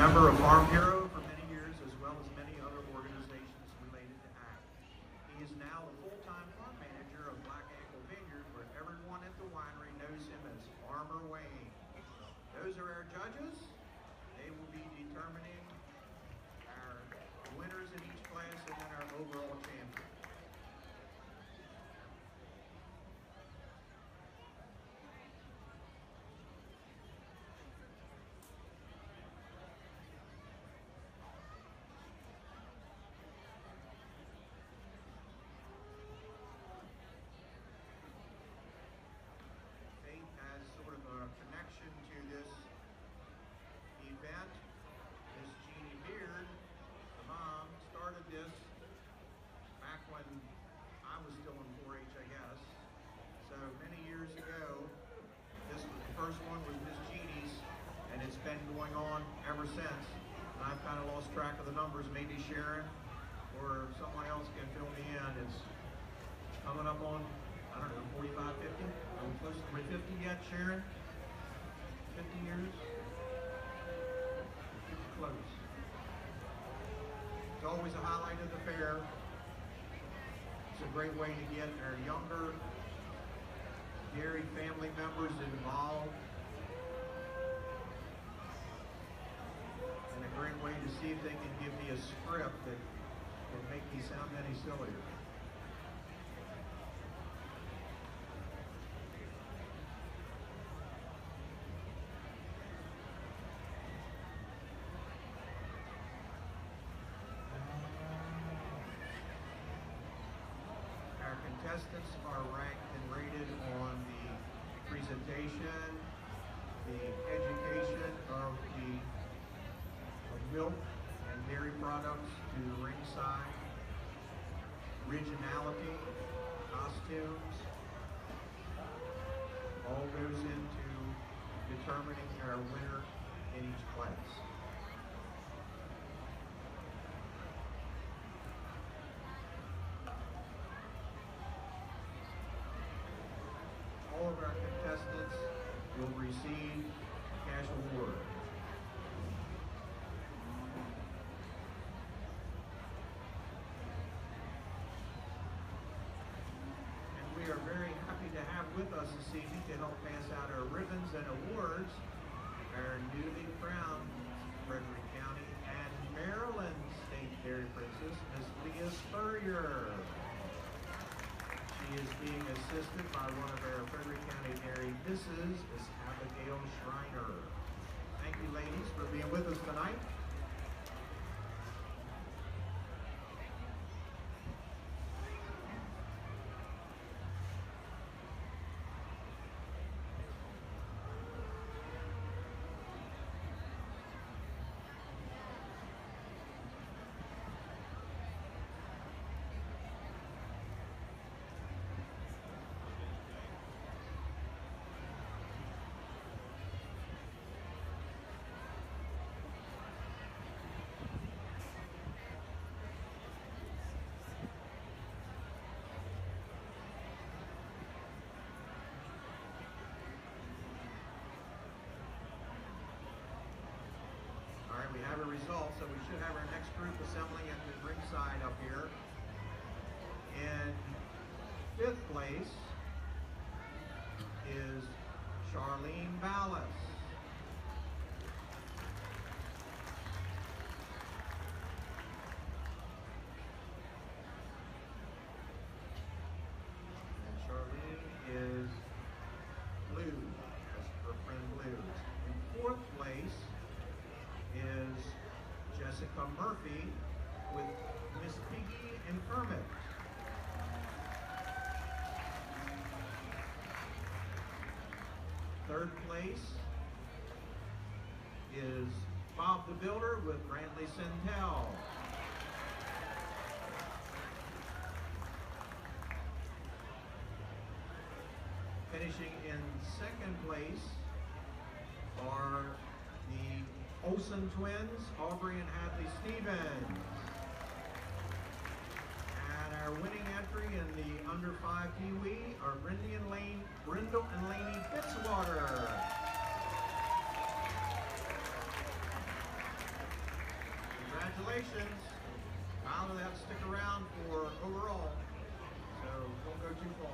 member of Farm Bureau for many years, as well as many other organizations related to ag. He is now the full-time farm manager of Black Ankle Vineyard, where everyone at the winery knows him as Farmer Wayne. Those are our judges. They will be determining our winners in each class and then our overall champion. To this event, Miss Jeannie Beard, the mom, started this back when I was still in 4-H, I guess. So many years ago, this was the first one was Miss Jeannie's, and it's been going on ever since. And I've kind of lost track of the numbers. Maybe Sharon or someone else can fill me in. It's coming up on, I don't know, 45, 50? Are we close to 50 yet, Sharon? 50 years? Close. It's always a highlight of the fair. It's a great way to get our younger dairy family members involved. And a great way to see if they can give me a script that will make me sound any sillier. Contestants are ranked and rated on the presentation, the education of milk and dairy products to ringside, originality, costumes, all goes into determining our winner in each class. All of our contestants will receive a cash award. And we are very happy to have with us this evening to help pass out our ribbons and awards, our newly crowned Frederick County and Maryland State Dairy Princess, Miss Leah Spurrier. She is being assisted by one of our Frederick County Dairy Misses, Miss Abigail Schreiner. Thank you, ladies, for being with us tonight. We have a result, so we should have our next group assembling at the ringside up here. In 5th place is Charlene Ballas. And Charlene is blue, that's her friend Blue. In 4th place is Jessica Murphy with Miss Piggy and Kermit. Third place is Bob the Builder with Brantley Centel. Finishing in 2nd place are the Olsen twins, Aubrey and Hadley Stevens. And our winning entry in the under 5 Pee-wee are Brindle and Laney Fitzwater. Congratulations. Milo, they have to stick around for overall, so don't go too far.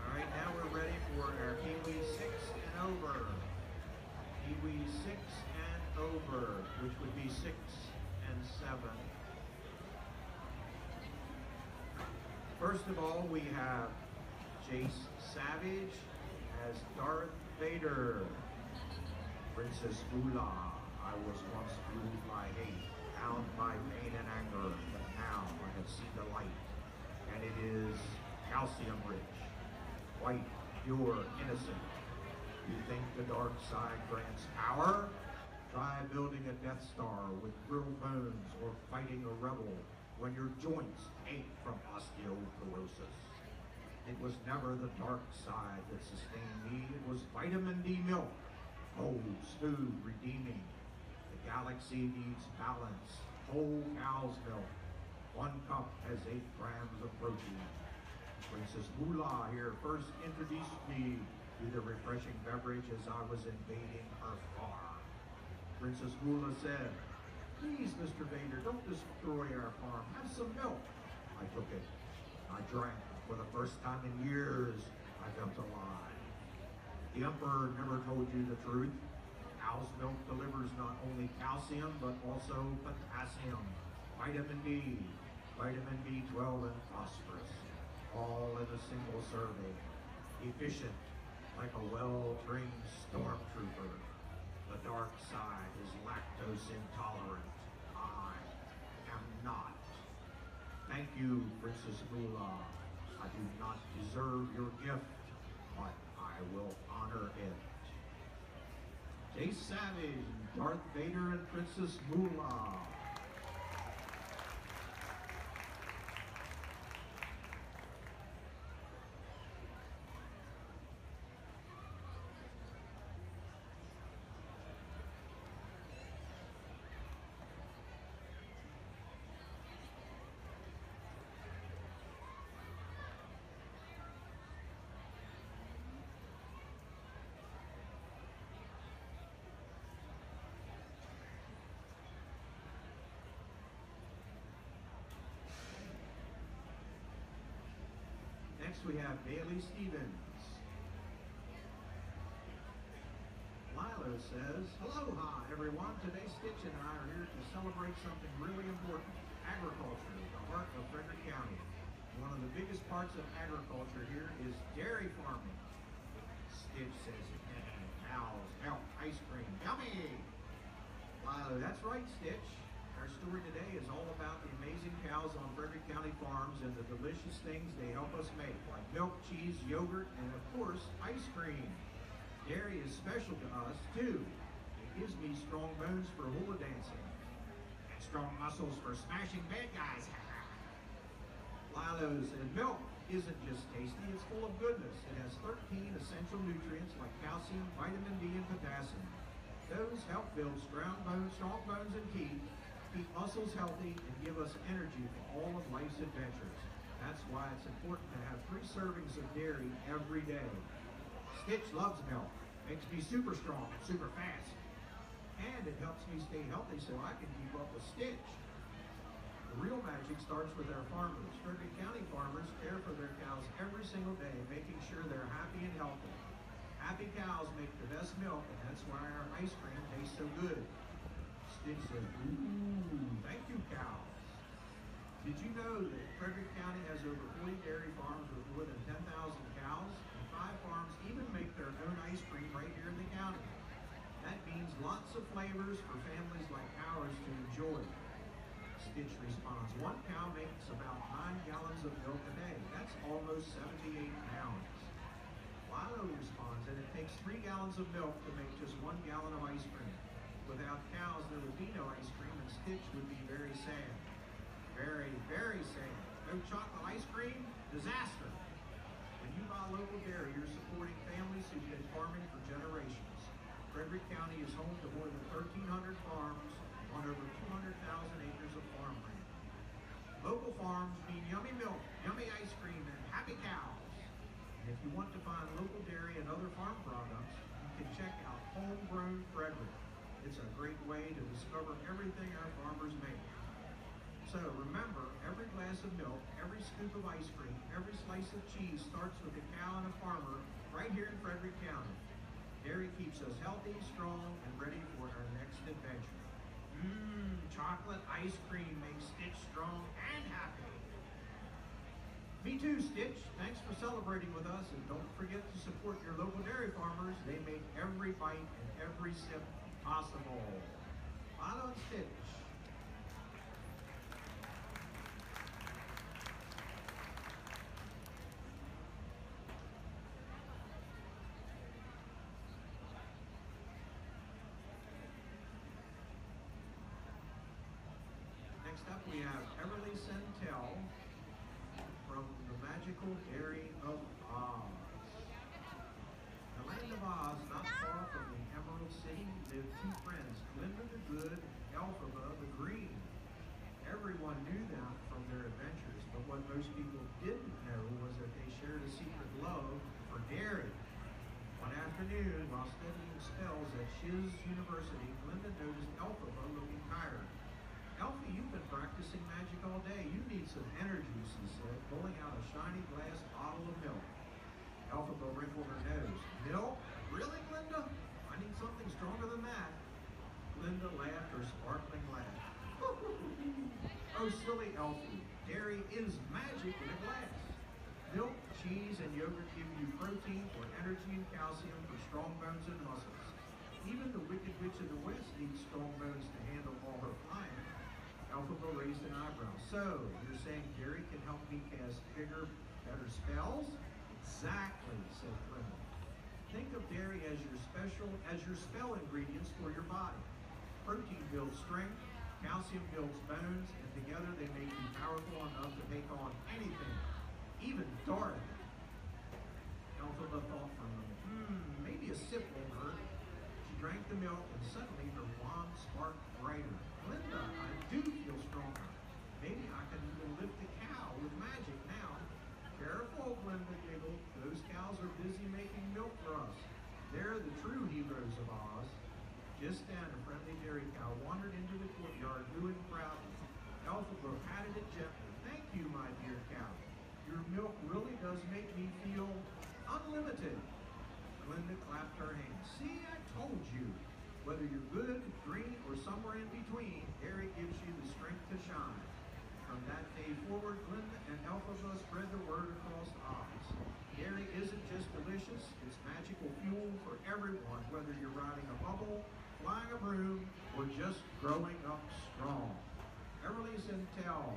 All right, now we're ready for our Kiwi 6 and over. Kiwi 6 and over, which would be 6 and 7. First of all, we have Jace Savage as Darth Vader. Princess Moolah, I was once fueled by hate, bound by pain and anger, but now I have seen the light, and it is calcium rich, white, pure, innocent. You think the dark side grants power? Try building a Death Star with brittle bones or fighting a rebel when your joints ache from osteoporosis. It was never the dark side that sustained me. It was vitamin D milk, cold, smooth, redeeming. The galaxy needs balance. Whole cow's milk. 1 cup has 8 grams of protein. Princess Moolah here first introduced me to the refreshing beverage as I was invading her farm. Princess Moolah said, "Please, Mr. Vader, don't destroy our farm. Have some milk." I took it. I drank. For the first time in years, I felt alive. The Emperor never told you the truth. Cow's milk delivers not only calcium, but also potassium, vitamin D, vitamin B12, and phosphorus, all in a single serving. Efficient, like a well-trained stormtrooper. The dark side is lactose intolerant. I am not. Thank you, Princess Moolah. I do not deserve your gift, but I will honor it. Jace Savage, Darth Vader, and Princess Moolah. Next we have Bailey Stevens. Lilo says, "Aloha everyone, today Stitch and I are here to celebrate something really important, agriculture, the heart of Frederick County. One of the biggest parts of agriculture here is dairy farming." Stitch says, "Cows, milk, ice cream, yummy!" Lilo, "That's right, Stitch. Our story today is all about the amazing cows on Frederick County farms and the delicious things they help us make, like milk, cheese, yogurt, and of course, ice cream. Dairy is special to us, too. It gives me strong bones for hula dancing and strong muscles for smashing bad guys." Lilo said, "Milk isn't just tasty, it's full of goodness. It has 13 essential nutrients like calcium, vitamin D, and potassium. Those help build strong bones and teeth, keep muscles healthy, and give us energy for all of life's adventures. That's why it's important to have 3 servings of dairy every day. Stitch loves milk. Makes me super strong, super fast. And it helps me stay healthy so I can keep up with Stitch." The real magic starts with our farmers. Frederick County farmers care for their cows every single day, making sure they're happy and healthy. Happy cows make the best milk, and that's why our ice cream tastes so good. Stitch said, "Ooh, thank you, cows." Did you know that Frederick County has over 40 dairy farms with more than 10,000 cows? And 5 farms even make their own ice cream right here in the county. That means lots of flavors for families like ours to enjoy. Stitch responds, "1 cow makes about 9 gallons of milk a day. That's almost 78 pounds. Lilo responds, "And it takes 3 gallons of milk to make just 1 gallon of ice cream. Without cows, there would be no ice cream, and Stitch would be very sad. Very, very sad. No chocolate ice cream? Disaster. When you buy local dairy, you're supporting families who've been farming for generations. Frederick County is home to more than 1,300 farms on over 200,000 acres of farmland. Local farms mean yummy milk, yummy ice cream, and happy cows. And if you want to find local dairy and other farm products, you can check out Homegrown Frederick. It's a great way to discover everything our farmers make. So remember, every glass of milk, every scoop of ice cream, every slice of cheese starts with a cow and a farmer right here in Frederick County. Dairy keeps us healthy, strong, and ready for our next adventure. Chocolate ice cream makes Stitch strong and happy. Me too, Stitch. Thanks for celebrating with us, and don't forget to support your local dairy farmers. They make every bite and every sip possible. Follow Stitch. Next up we have Everly Centel from the magical Dairy of Oz. The land of Oz, not far from the Emerald City, lived two friends, Glinda the Good, Elphaba the Green. Everyone knew them from their adventures, but what most people didn't know was that they shared a secret love for dairy. One afternoon, while studying spells at Shiz University, Glinda noticed Elphaba looking tired. Elfie, you've been practicing magic all day. You need some energy, she said, pulling out a shiny glass bottle of milk. Elphaba wrinkled her nose. Milk? Really, Glinda? I need something stronger than that. Glinda laughed her sparkling laugh. Oh, silly Elfie. Dairy is magic in a glass. Milk, cheese, and yogurt give you protein for energy and calcium for strong bones and muscles. Even the Wicked Witch of the West needs strong bones to handle all her flying. Elphaba raised an eyebrow. So, you're saying dairy can help me cast bigger, better spells? Exactly, said Glinda. Think of dairy as your spell ingredients for your body. Protein builds strength, calcium builds bones, and together they make you powerful enough to take on anything, even Dorothy. Elphaba thought for a moment. Maybe a sip won't hurt. She drank the milk, and suddenly her wand sparked brighter. Glinda, I do feel stronger. Maybe I can even lift the cow with magic now. Careful, Glinda giggled. Those cows are busy making milk for us. They're the true heroes of Oz. Just then, a friendly dairy cow wandered into the courtyard, mooing proudly. Elphaba patted it gently. Thank you, my dear cow. Your milk really does make me feel unlimited. Glinda clapped her hands. See, I told you. Whether you're good, green, or somewhere in between, dairy gives you the strength to shine. From that day forward, Glinda and Elphaba spread the word across Oz. Dairy isn't just delicious, it's magical fuel for everyone, whether you're riding a bubble, flying a broom, or just growing up strong. Everly Centel.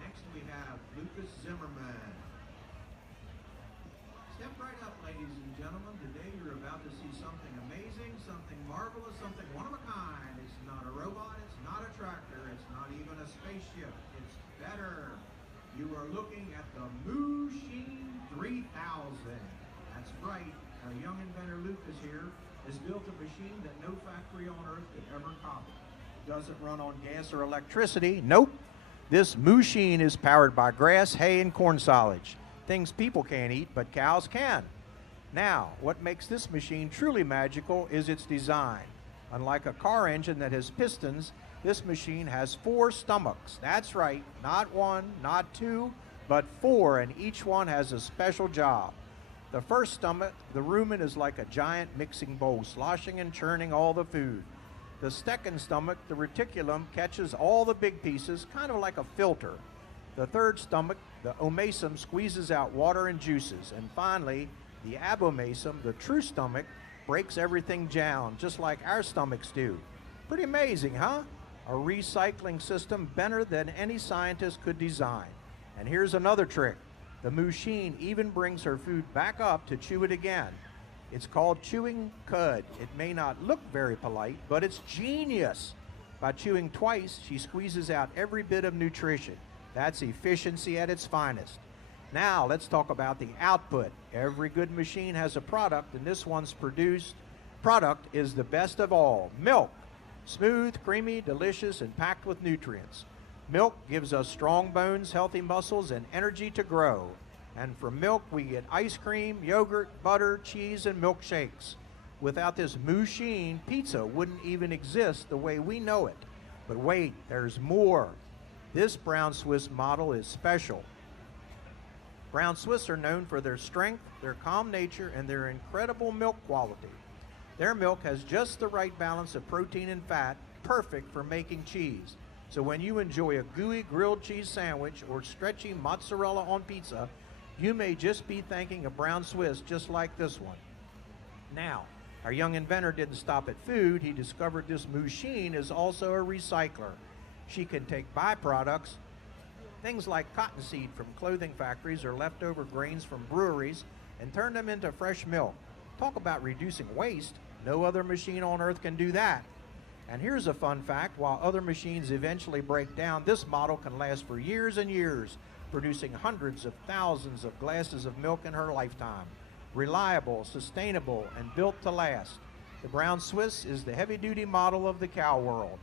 Next we have Lucas Zimmerman. Step right up, ladies and gentlemen. Today you're about to see something amazing, something marvelous, something one of a kind. It's not a robot, it's not a tractor, it's not even a spaceship. It's better. You are looking at the Mooshin 3000. That's right. Our young inventor Lucas here has built a machine that no factory on earth could ever copy. It doesn't run on gas or electricity. Nope. This Mooshin is powered by grass, hay, and corn silage. Things people can't eat, but cows can. Now, what makes this machine truly magical is its design. Unlike a car engine that has pistons, this machine has 4 stomachs. That's right, not 1, not 2, but 4, and each one has a special job. The first stomach, the rumen, is like a giant mixing bowl, sloshing and churning all the food. The Stecken stomach, the reticulum, catches all the big pieces, kind of like a filter. The third stomach, the omasum, squeezes out water and juices. And finally, the abomasum, the true stomach, breaks everything down, just like our stomachs do. Pretty amazing, huh? A recycling system better than any scientist could design. And here's another trick. The machine even brings her food back up to chew it again. It's called chewing cud. It may not look very polite, but it's genius. By chewing twice, she squeezes out every bit of nutrition. That's efficiency at its finest. Now, let's talk about the output. Every good machine has a product, and this one's product is the best of all. Milk. Smooth, creamy, delicious, and packed with nutrients. Milk gives us strong bones, healthy muscles, and energy to grow. And from milk, we get ice cream, yogurt, butter, cheese, and milkshakes. Without this machine, pizza wouldn't even exist the way we know it. But wait, there's more. This Brown Swiss model is special. Brown Swiss are known for their strength, their calm nature, and their incredible milk quality. Their milk has just the right balance of protein and fat, perfect for making cheese. So when you enjoy a gooey grilled cheese sandwich or stretchy mozzarella on pizza, you may just be thanking a Brown Swiss just like this one. Now, our young inventor didn't stop at food. He discovered this machine is also a recycler. She can take byproducts, things like cottonseed from clothing factories or leftover grains from breweries, and turn them into fresh milk. Talk about reducing waste. No other machine on earth can do that. And here's a fun fact. While other machines eventually break down, this model can last for years and years, producing hundreds of thousands of glasses of milk in her lifetime. Reliable, sustainable, and built to last. The Brown Swiss is the heavy-duty model of the cow world.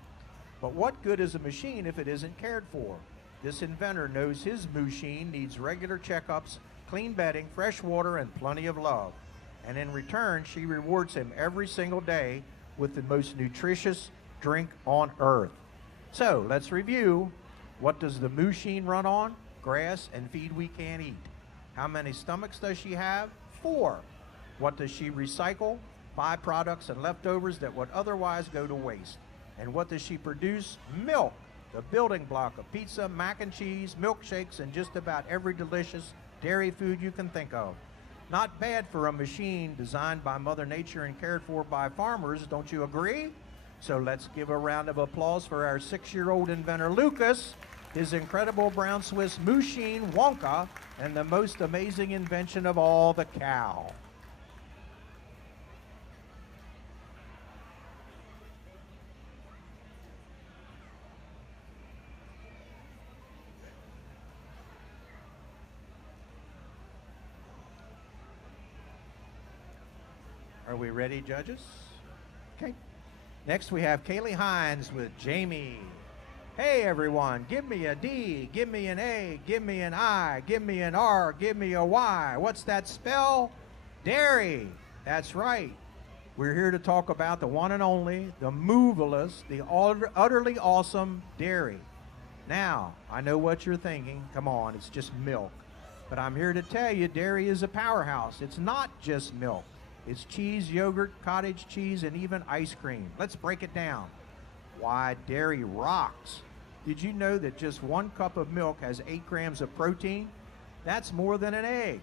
But what good is a machine if it isn't cared for? This inventor knows his machine needs regular checkups, clean bedding, fresh water, and plenty of love. And in return, she rewards him every single day with the most nutritious drink on earth. So let's review. What does the machine run on? Grass and feed we can't eat. How many stomachs does she have? 4. What does she recycle? Byproducts and leftovers that would otherwise go to waste. And what does she produce? Milk, the building block of pizza, mac and cheese, milkshakes, and just about every delicious dairy food you can think of. Not bad for a machine designed by Mother Nature and cared for by farmers, don't you agree? So let's give a round of applause for our 6-year-old inventor, Lucas, his incredible Brown Swiss machine, Wonka, and the most amazing invention of all, the cow. Are we ready, judges? Okay. Next we have Kaylee Hines with Jamie. Hey everyone, give me a D, give me an A, give me an I, give me an R, give me a Y. What's that spell? Dairy. That's right. We're here to talk about the one and only, the moveless, the utterly awesome dairy. Now, I know what you're thinking. Come on, it's just milk. But I'm here to tell you, dairy is a powerhouse. It's not just milk. It's cheese, yogurt, cottage cheese, and even ice cream. Let's break it down. Why, dairy rocks. Did you know that just 1 cup of milk has 8 grams of protein? That's more than an egg.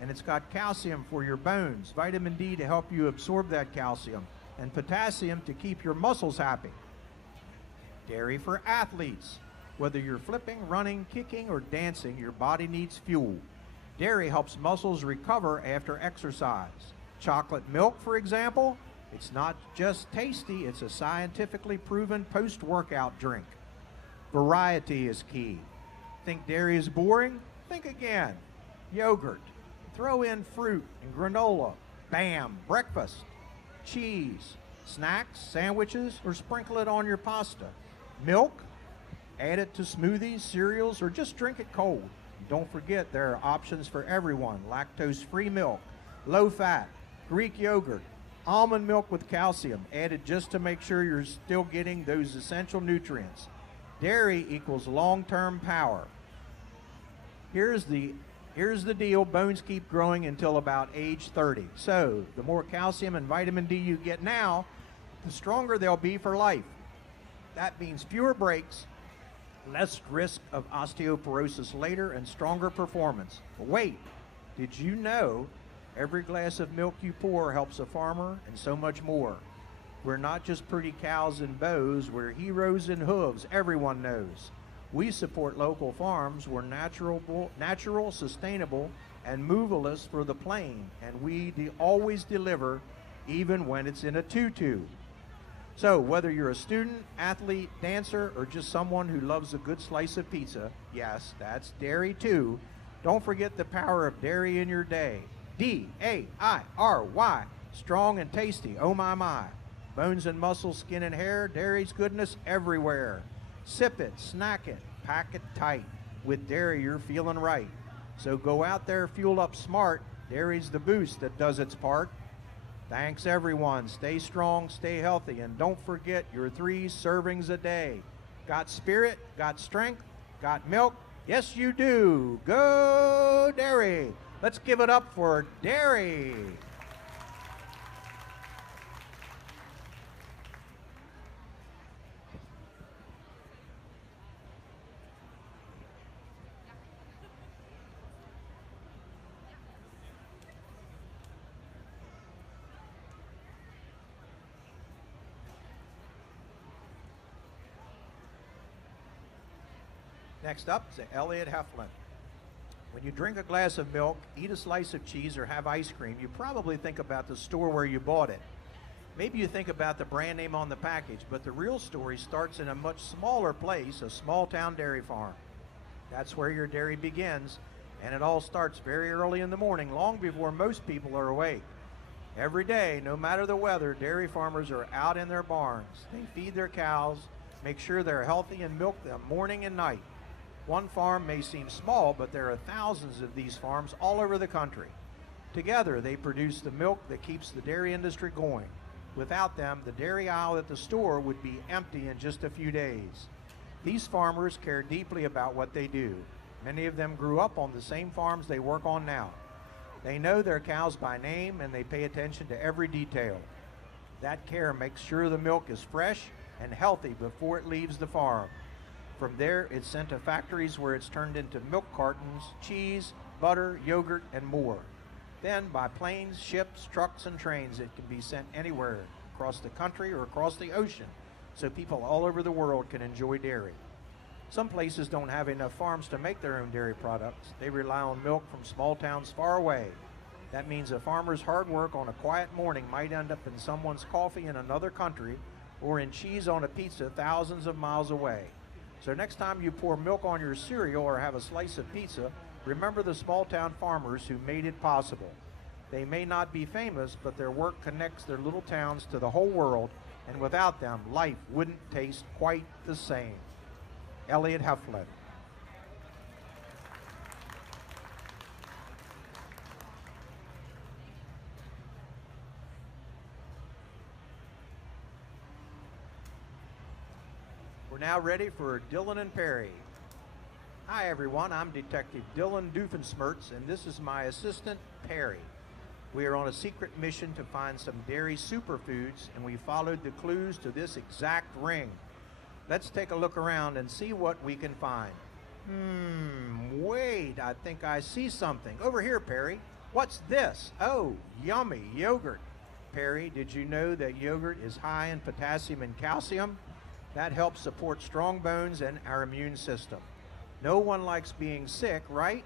And it's got calcium for your bones, vitamin D to help you absorb that calcium, and potassium to keep your muscles happy. Dairy for athletes. Whether you're flipping, running, kicking, or dancing, your body needs fuel. Dairy helps muscles recover after exercise. Chocolate milk, for example, it's not just tasty, it's a scientifically proven post-workout drink. Variety is key. Think dairy is boring? Think again. Yogurt. Throw in fruit and granola. Bam, breakfast. Cheese. Snacks, sandwiches, or sprinkle it on your pasta. Milk. Add it to smoothies, cereals, or just drink it cold. Don't forget there are options for everyone. Lactose-free milk, low-fat, Greek yogurt, almond milk with calcium, added just to make sure you're still getting those essential nutrients. Dairy equals long-term power. Here's the deal. Bones keep growing until about age 30. So the more calcium and vitamin D you get now, the stronger they'll be for life. That means fewer breaks, less risk of osteoporosis later, and stronger performance. But wait, did you know every glass of milk you pour helps a farmer, and so much more? We're not just pretty cows and bows, we're heroes in hooves, everyone knows. We support local farms. We're natural, sustainable, and moveless for the plain, and we always deliver, even when it's in a tutu. So whether you're a student, athlete, dancer, or just someone who loves a good slice of pizza, yes, that's dairy too, don't forget the power of dairy in your day. D-A-I-R-Y, strong and tasty, oh my my. Bones and muscles, skin and hair, dairy's goodness everywhere. Sip it, snack it, pack it tight. With dairy, you're feeling right. So go out there, fuel up smart. Dairy's the boost that does its part. Thanks, everyone. Stay strong, stay healthy, and don't forget your 3 servings a day. Got spirit, got strength, got milk? Yes, you do. Go dairy. Let's give it up for dairy. Next up is Elliot Heflin. When you drink a glass of milk, eat a slice of cheese, or have ice cream, you probably think about the store where you bought it. Maybe you think about the brand name on the package, but the real story starts in a much smaller place, a small town dairy farm. That's where your dairy begins, and it all starts very early in the morning, long before most people are awake. Every day, no matter the weather, dairy farmers are out in their barns. They feed their cows, make sure they're healthy, and milk them morning and night. One farm may seem small, but there are thousands of these farms all over the country. Together, they produce the milk that keeps the dairy industry going. Without them, the dairy aisle at the store would be empty in just a few days. These farmers care deeply about what they do. Many of them grew up on the same farms they work on now. They know their cows by name, and they pay attention to every detail. That care makes sure the milk is fresh and healthy before it leaves the farm. From there, it's sent to factories where it's turned into milk cartons, cheese, butter, yogurt, and more. Then, by planes, ships, trucks, and trains, it can be sent anywhere, across the country or across the ocean, so people all over the world can enjoy dairy. Some places don't have enough farms to make their own dairy products. They rely on milk from small towns far away. That means a farmer's hard work on a quiet morning might end up in someone's coffee in another country, or in cheese on a pizza thousands of miles away. So next time you pour milk on your cereal or have a slice of pizza, remember the small town farmers who made it possible. They may not be famous, but their work connects their little towns to the whole world, and without them, life wouldn't taste quite the same. Elliot Heflin. We're now ready for Dylan and Perry. Hi everyone, I'm Detective Dylan Doofensmertz, and this is my assistant, Perry. We are on a secret mission to find some dairy superfoods, and we followed the clues to this exact ring. Let's take a look around and see what we can find. Wait, I think I see something. Over here, Perry. What's this? Oh, yummy yogurt. Perry, did you know that yogurt is high in potassium and calcium? That helps support strong bones and our immune system. No one likes being sick, right?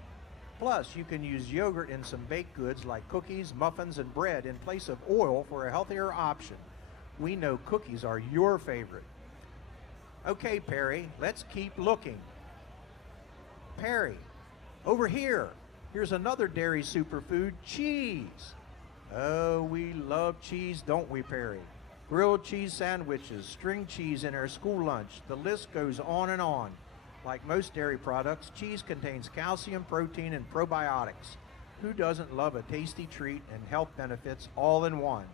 Plus, you can use yogurt in some baked goods like cookies, muffins, and bread in place of oil for a healthier option. We know cookies are your favorite. Okay, Perry, let's keep looking. Perry, over here. Here's another dairy superfood, cheese. Oh, we love cheese, don't we, Perry? Grilled cheese sandwiches, string cheese in our school lunch. The list goes on and on. Like most dairy products, cheese contains calcium, protein, and probiotics. Who doesn't love a tasty treat and health benefits all in one?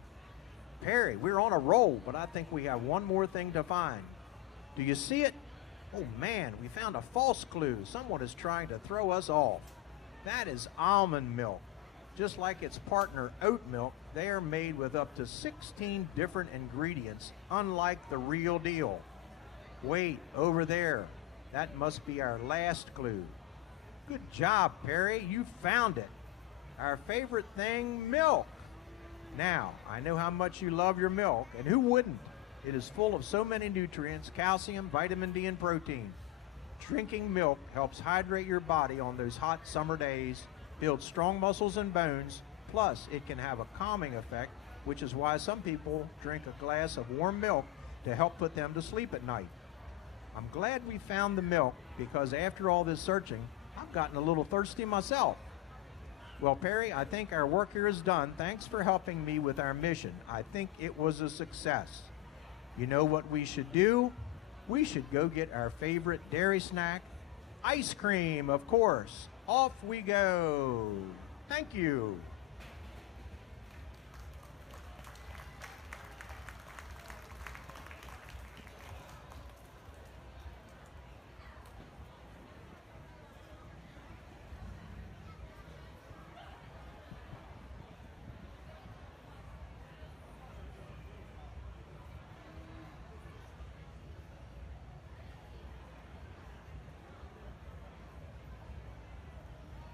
Perry, we're on a roll, but I think we have one more thing to find. Do you see it? Oh man, we found a false clue. Someone is trying to throw us off. That is almond milk. Just like its partner oat milk, they are made with up to 16 different ingredients, unlike the real deal. Wait, over there. That must be our last clue. Good job, Perry. You found it. Our favorite thing, milk. Now, I know how much you love your milk, and who wouldn't? It is full of so many nutrients, calcium, vitamin D, and protein. Drinking milk helps hydrate your body on those hot summer days, build strong muscles and bones, plus it can have a calming effect, which is why some people drink a glass of warm milk to help put them to sleep at night. I'm glad we found the milk because after all this searching, I've gotten a little thirsty myself. Well, Perry, I think our work here is done. Thanks for helping me with our mission. I think it was a success. You know what we should do? We should go get our favorite dairy snack, ice cream, of course. Off we go. Thank you.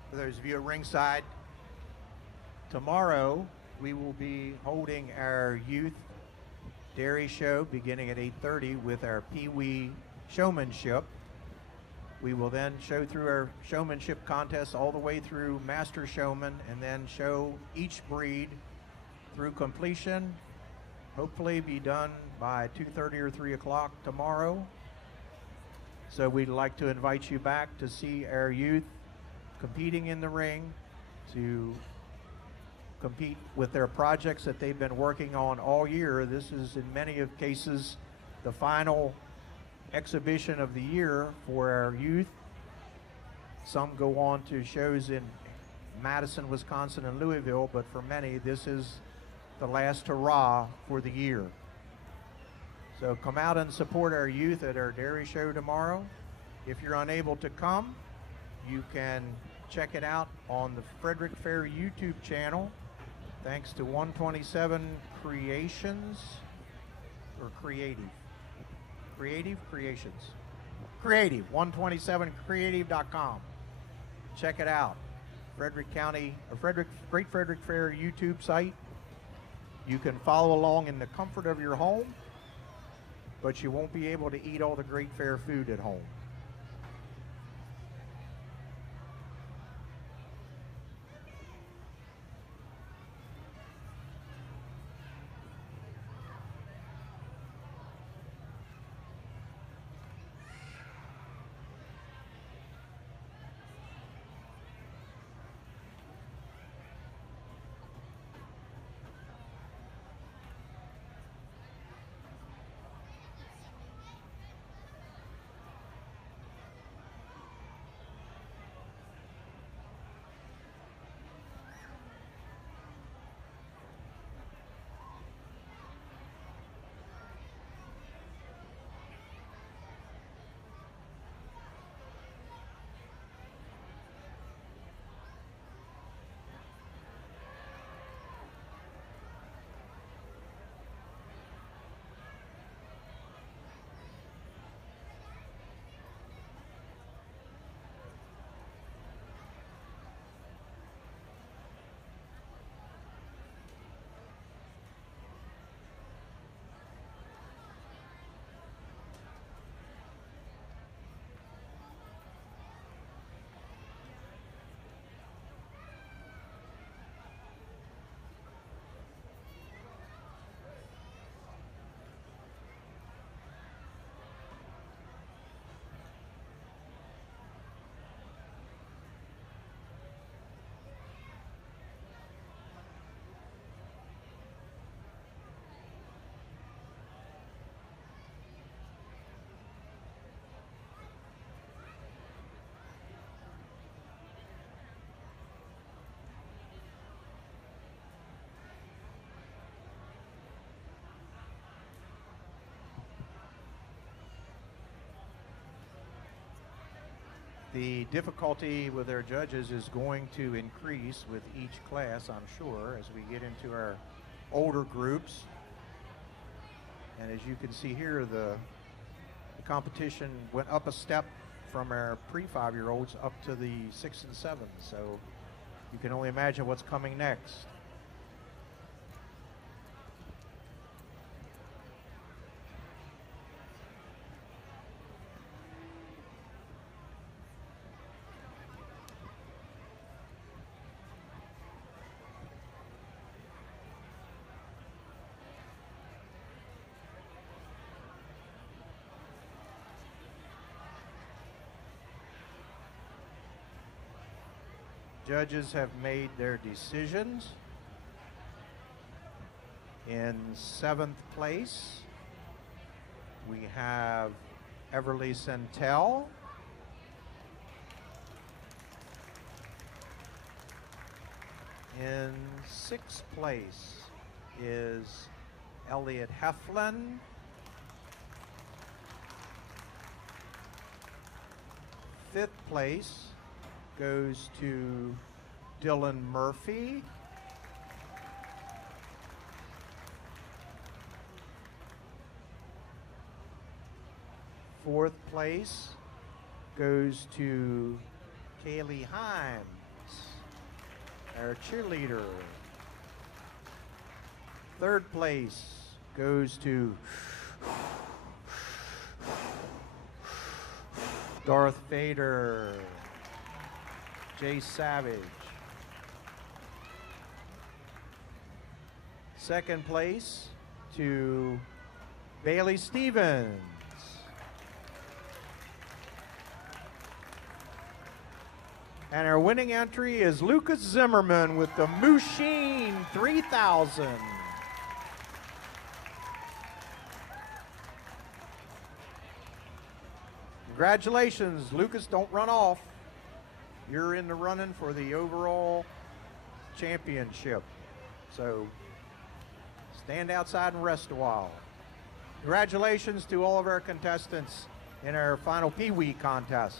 For those of you at ringside, tomorrow we will be holding our youth dairy show beginning at 8:30 with our Pee-wee showmanship. We will then show through our showmanship contest all the way through Master Showman and then show each breed through completion. Hopefully be done by 2:30 or 3 o'clock tomorrow. So we'd like to invite you back to see our youth competing in the ring, to compete with their projects that they've been working on all year. This is in many of cases the final exhibition of the year for our youth. Some go on to shows in Madison, Wisconsin and Louisville, but for many this is the last hurrah for the year. So come out and support our youth at our dairy show tomorrow. If you're unable to come, you can check it out on the Frederick Fair YouTube channel. Thanks to 127 Creations or Creative Creations. Creative, 127creative.com. Check it out. Frederick County, or Great Frederick Fair YouTube site. You can follow along in the comfort of your home, but you won't be able to eat all the Great Fair food at home. The difficulty with our judges is going to increase with each class, I'm sure, as we get into our older groups. And as you can see here, the competition went up a step from our pre-5-year-olds up to the 6 and 7. So you can only imagine what's coming next. Judges have made their decisions. In 7th place, we have Everly Centel. In 6th place is Elliot Heflin. Fifth place goes to Dylan Murphy. Fourth place goes to Kaylee Himes, our cheerleader. Third place goes to Darth Vader, Jay Savage. Second place to Bailey Stevens. And our winning entry is Lucas Zimmerman with the Mushin 3000. Congratulations, Lucas, don't run off. You're in the running for the overall championship. So stand outside and rest a while. Congratulations to all of our contestants in our final Pee Wee contest.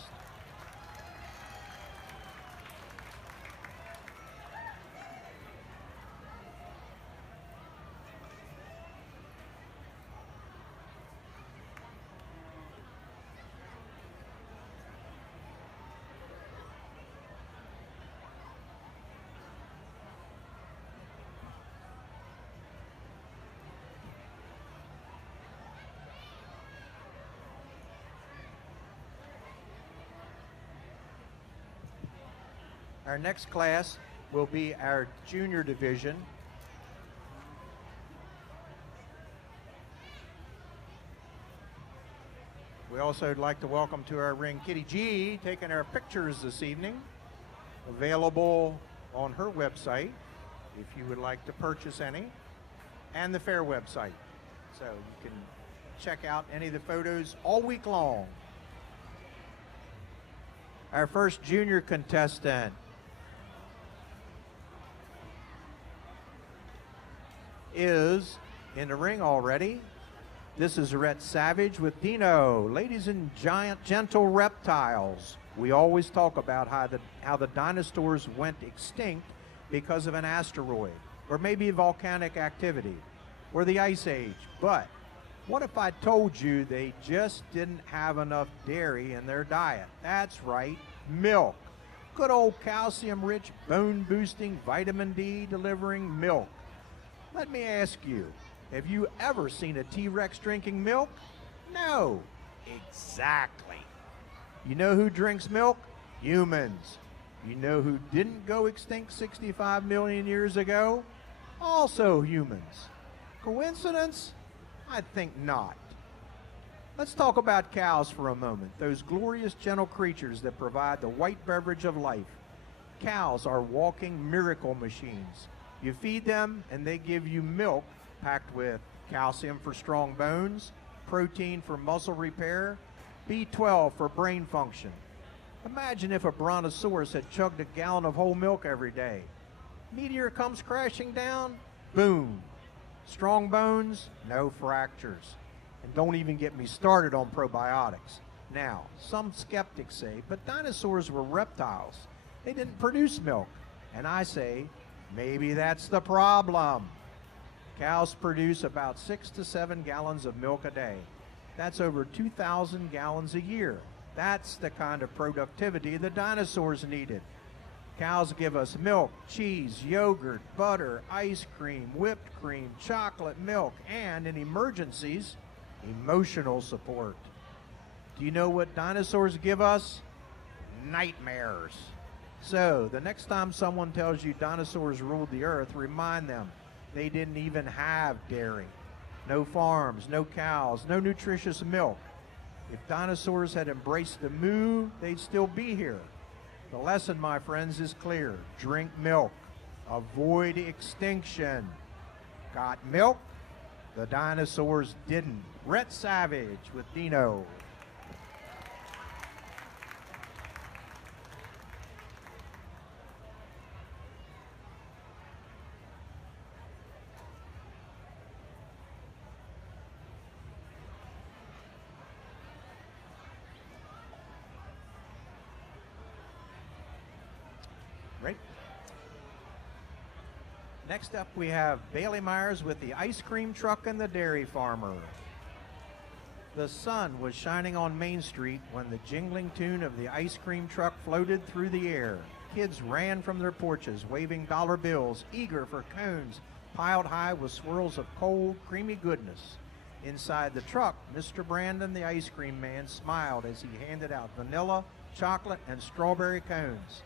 Our next class will be our junior division. We also would like to welcome to our ring Kitty G, taking our pictures this evening. Available on her website if you would like to purchase any, and the fair website. So you can check out any of the photos all week long. Our first junior contestant is in the ring already. This is Rhett Savage with Dino. Ladies and giant, gentle reptiles. We always talk about how the dinosaurs went extinct because of an asteroid, or maybe volcanic activity, or the Ice Age. But what if I told you they just didn't have enough dairy in their diet? That's right, milk. Good old calcium-rich, bone-boosting, vitamin D delivering milk. Let me ask you, have you ever seen a T-Rex drinking milk? No. Exactly. You know who drinks milk? Humans. You know who didn't go extinct 65 million years ago? Also humans. Coincidence? I think not. Let's talk about cows for a moment, those glorious gentle creatures that provide the white beverage of life. Cows are walking miracle machines. You feed them and they give you milk packed with calcium for strong bones, protein for muscle repair, B12 for brain function. Imagine if a brontosaurus had chugged a gallon of whole milk every day. Meteor comes crashing down, boom. Strong bones, no fractures. And don't even get me started on probiotics. Now, some skeptics say, but dinosaurs were reptiles. They didn't produce milk. And I say, maybe that's the problem. Cows produce about 6 to 7 gallons of milk a day. That's over 2,000 gallons a year. That's the kind of productivity the dinosaurs needed. Cows give us milk, cheese, yogurt, butter, ice cream, whipped cream, chocolate, milk, and in emergencies, emotional support. Do you know what dinosaurs give us? Nightmares. So, the next time someone tells you dinosaurs ruled the earth, remind them they didn't even have dairy. No farms, no cows, no nutritious milk. If dinosaurs had embraced the moo, they'd still be here. The lesson, my friends, is clear. Drink milk. Avoid extinction. Got milk? The dinosaurs didn't. Rhett Savage with Dino. Right. Next up we have Bailey Myers with the ice cream truck and the dairy farmer. The sun was shining on Main Street when the jingling tune of the ice cream truck floated through the air. Kids ran from their porches, waving dollar bills, eager for cones piled high with swirls of cold, creamy goodness. Inside the truck, Mr. Brandon, the ice cream man, smiled as he handed out vanilla, chocolate, and strawberry cones.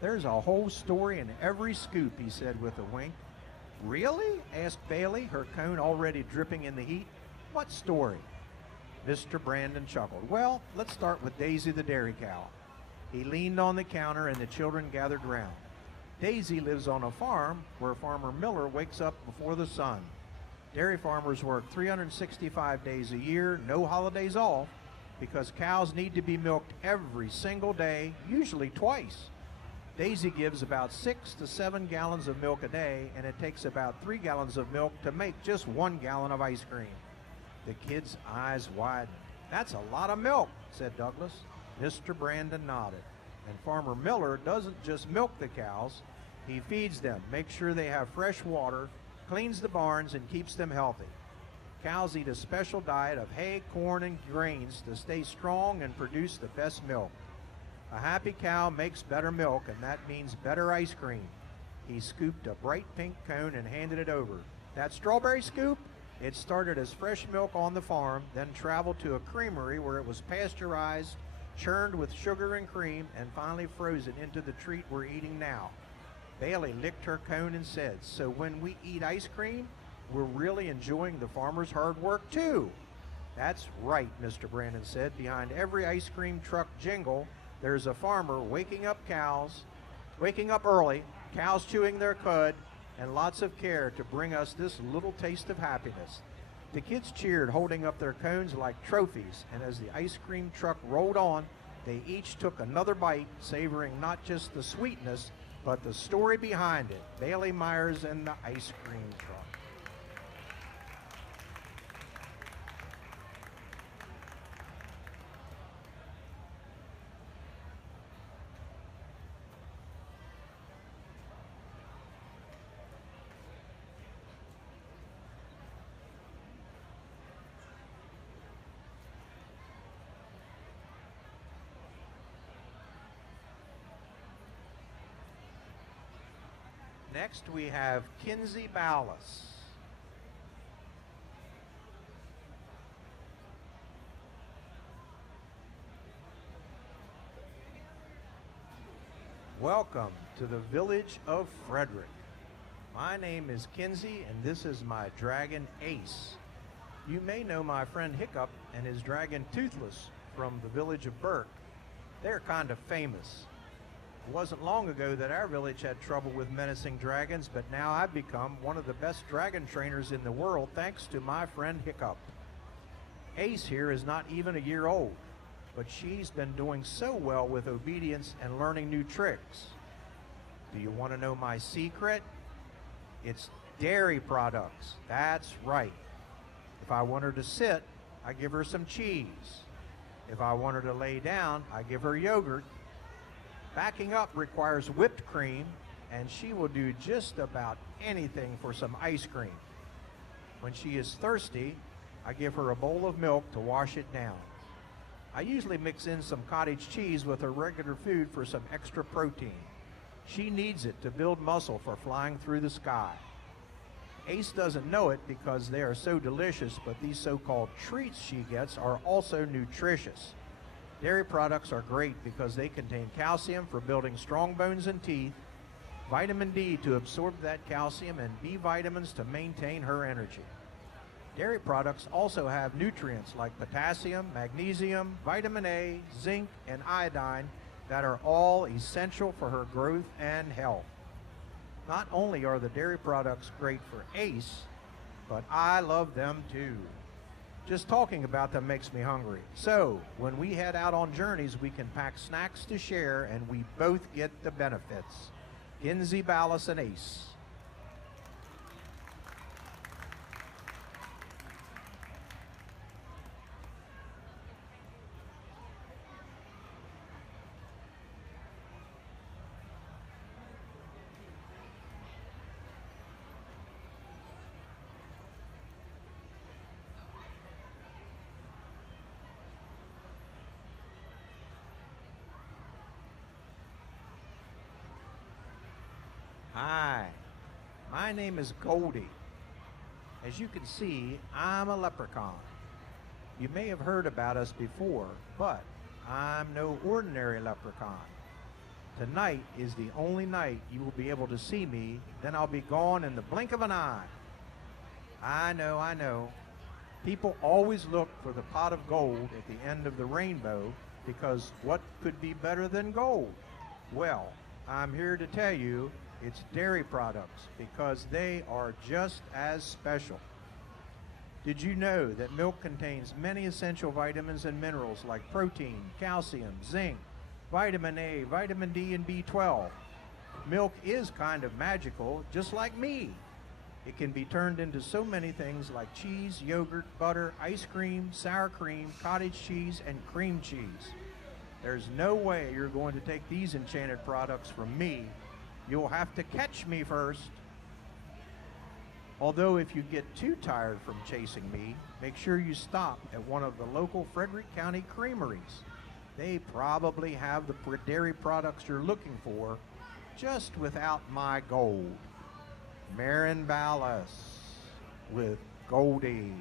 There's a whole story in every scoop, he said with a wink. Really? Asked Bailey, her cone already dripping in the heat. What story? Mr. Brandon chuckled. Well, let's start with Daisy the dairy cow. He leaned on the counter and the children gathered round. Daisy lives on a farm where Farmer Miller wakes up before the sun. Dairy farmers work 365 days a year, no holidays off, because cows need to be milked every single day, usually twice. Daisy gives about 6 to 7 gallons of milk a day, and it takes about 3 gallons of milk to make just 1 gallon of ice cream. The kids' eyes widened. That's a lot of milk, said Douglas. Mr. Brandon nodded. And Farmer Miller doesn't just milk the cows. He feeds them, makes sure they have fresh water, cleans the barns, and keeps them healthy. Cows eat a special diet of hay, corn, and grains to stay strong and produce the best milk. A happy cow makes better milk, and that means better ice cream. He scooped a bright pink cone and handed it over. That strawberry scoop? It started as fresh milk on the farm, then traveled to a creamery where it was pasteurized, churned with sugar and cream, and finally frozen into the treat we're eating now. Bailey licked her cone and said, so when we eat ice cream, we're really enjoying the farmer's hard work too. That's right, Mr. Brandon said. Behind every ice cream truck jingle, there's a farmer waking up early, cows chewing their cud, and lots of care to bring us this little taste of happiness. The kids cheered, holding up their cones like trophies, and as the ice cream truck rolled on, they each took another bite, savoring not just the sweetness, but the story behind it. Bailey Myers and the ice cream truck. Next, we have Kinsey Ballas. Welcome to the village of Frederick. My name is Kinsey, and this is my dragon Ace. You may know my friend Hiccup and his dragon Toothless from the village of Burke. They're kind of famous. It wasn't long ago that our village had trouble with menacing dragons, but now I've become one of the best dragon trainers in the world thanks to my friend Hiccup. Ace here is not even a year old, but she's been doing so well with obedience and learning new tricks. Do you want to know my secret? It's dairy products. That's right. If I want her to sit, I give her some cheese. If I want her to lay down, I give her yogurt. Backing up requires whipped cream, and she will do just about anything for some ice cream. When she is thirsty, I give her a bowl of milk to wash it down. I usually mix in some cottage cheese with her regular food for some extra protein. She needs it to build muscle for flying through the sky. Ace doesn't know it because they are so delicious, but these so-called treats she gets are also nutritious. Dairy products are great because they contain calcium for building strong bones and teeth, vitamin D to absorb that calcium, and B vitamins to maintain her energy. Dairy products also have nutrients like potassium, magnesium, vitamin A, zinc, and iodine that are all essential for her growth and health. Not only are the dairy products great for Ace, but I love them too. Just talking about them makes me hungry. So, when we head out on journeys, we can pack snacks to share and we both get the benefits. Kinsey, Ballas, and Ace. Hi, my name is Goldie. As you can see, I'm a leprechaun. You may have heard about us before, but I'm no ordinary leprechaun. Tonight is the only night you will be able to see me, then I'll be gone in the blink of an eye. I know. People always look for the pot of gold at the end of the rainbow because what could be better than gold? Well, I'm here to tell you it's dairy products because they are just as special. Did you know that milk contains many essential vitamins and minerals like protein, calcium, zinc, vitamin A, vitamin D, and B12? Milk is kind of magical, just like me. It can be turned into so many things like cheese, yogurt, butter, ice cream, sour cream, cottage cheese, and cream cheese. There's no way you're going to take these enchanted products from me. You'll have to catch me first. Although if you get too tired from chasing me, make sure you stop at one of the local Frederick County creameries. They probably have the dairy products you're looking for, just without my gold. Marin Ballas with Goldie.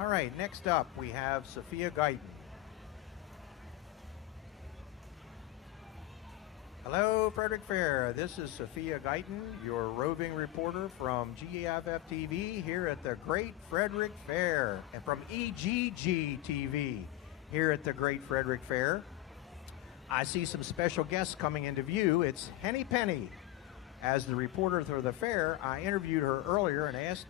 All right, next up we have Sophia Guyton. Hello, Frederick Fair. This is Sophia Guyton, your roving reporter from GAFF TV here at the Great Frederick Fair, and from EGG TV here at the Great Frederick Fair. I see some special guests coming into view. It's Henny Penny. As the reporter for the fair, I interviewed her earlier and asked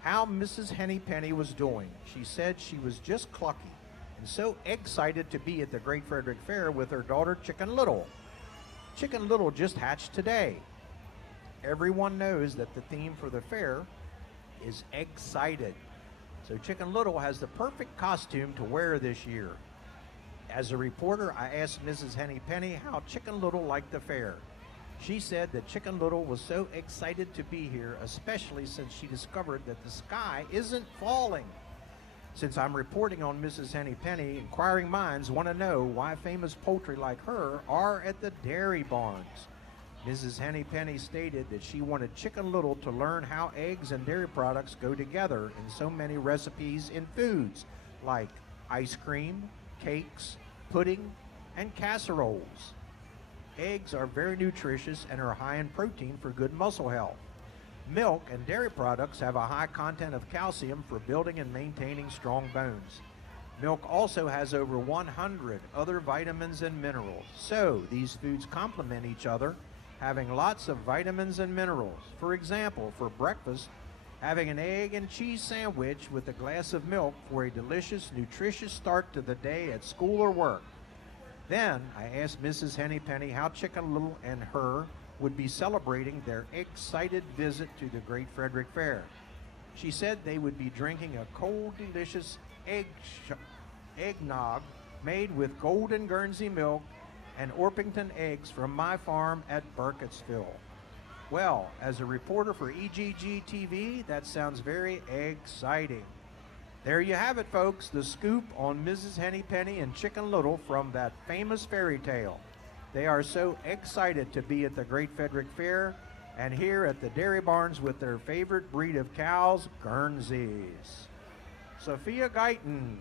how Mrs. Henny Penny was doing. She said she was just clucky. and so excited to be at the Great Frederick Fair with her daughter, Chicken Little. Chicken Little just hatched today. Everyone knows that the theme for the fair is excited. So Chicken Little has the perfect costume to wear this year. As a reporter, I asked Mrs. Henny Penny how Chicken Little liked the fair. She said that Chicken Little was so excited to be here, especially since she discovered that the sky isn't falling. Since I'm reporting on Mrs. Henny Penny, inquiring minds want to know why famous poultry like her are at the dairy barns. Mrs. Henny Penny stated that she wanted Chicken Little to learn how eggs and dairy products go together in so many recipes in foods like ice cream, cakes, pudding, and casseroles. Eggs are very nutritious and are high in protein for good muscle health. Milk and dairy products have a high content of calcium for building and maintaining strong bones. Milk also has over 100 other vitamins and minerals. So these foods complement each other, having lots of vitamins and minerals. For example, for breakfast, having an egg and cheese sandwich with a glass of milk for a delicious, nutritious start to the day at school or work. Then I asked Mrs. Henny Penny how Chicken Little and her would be celebrating their excited visit to the Great Frederick Fair. She said they would be drinking a cold, delicious eggnog made with golden Guernsey milk and Orpington eggs from my farm at Burkittsville. Well, as a reporter for EGG TV, that sounds very exciting. There you have it, folks, the scoop on Mrs. Henny Penny and Chicken Little from that famous fairy tale. They are so excited to be at the Great Frederick Fair and here at the dairy barns with their favorite breed of cows, Guernseys. Sophia Guyton.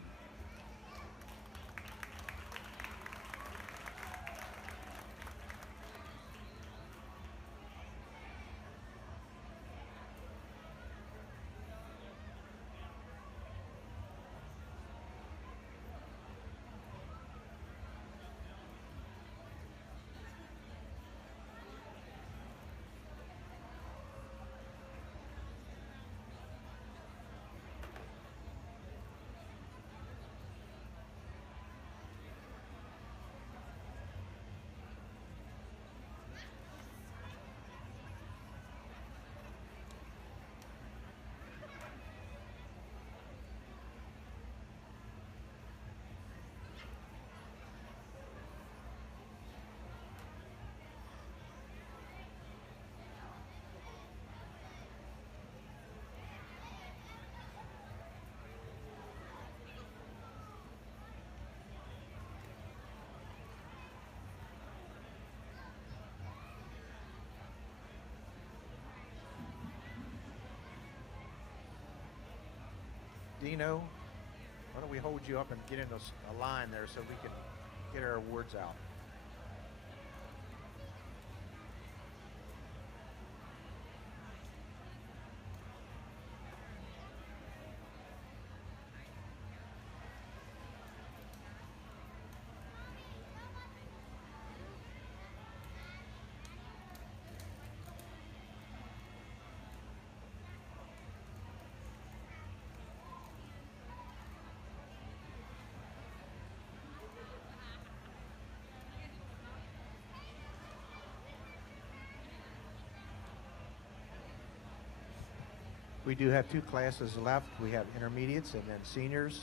Dino, why don't we hold you up and get in a line there so we can get our awards out. We do have two classes left. We have intermediates and then seniors.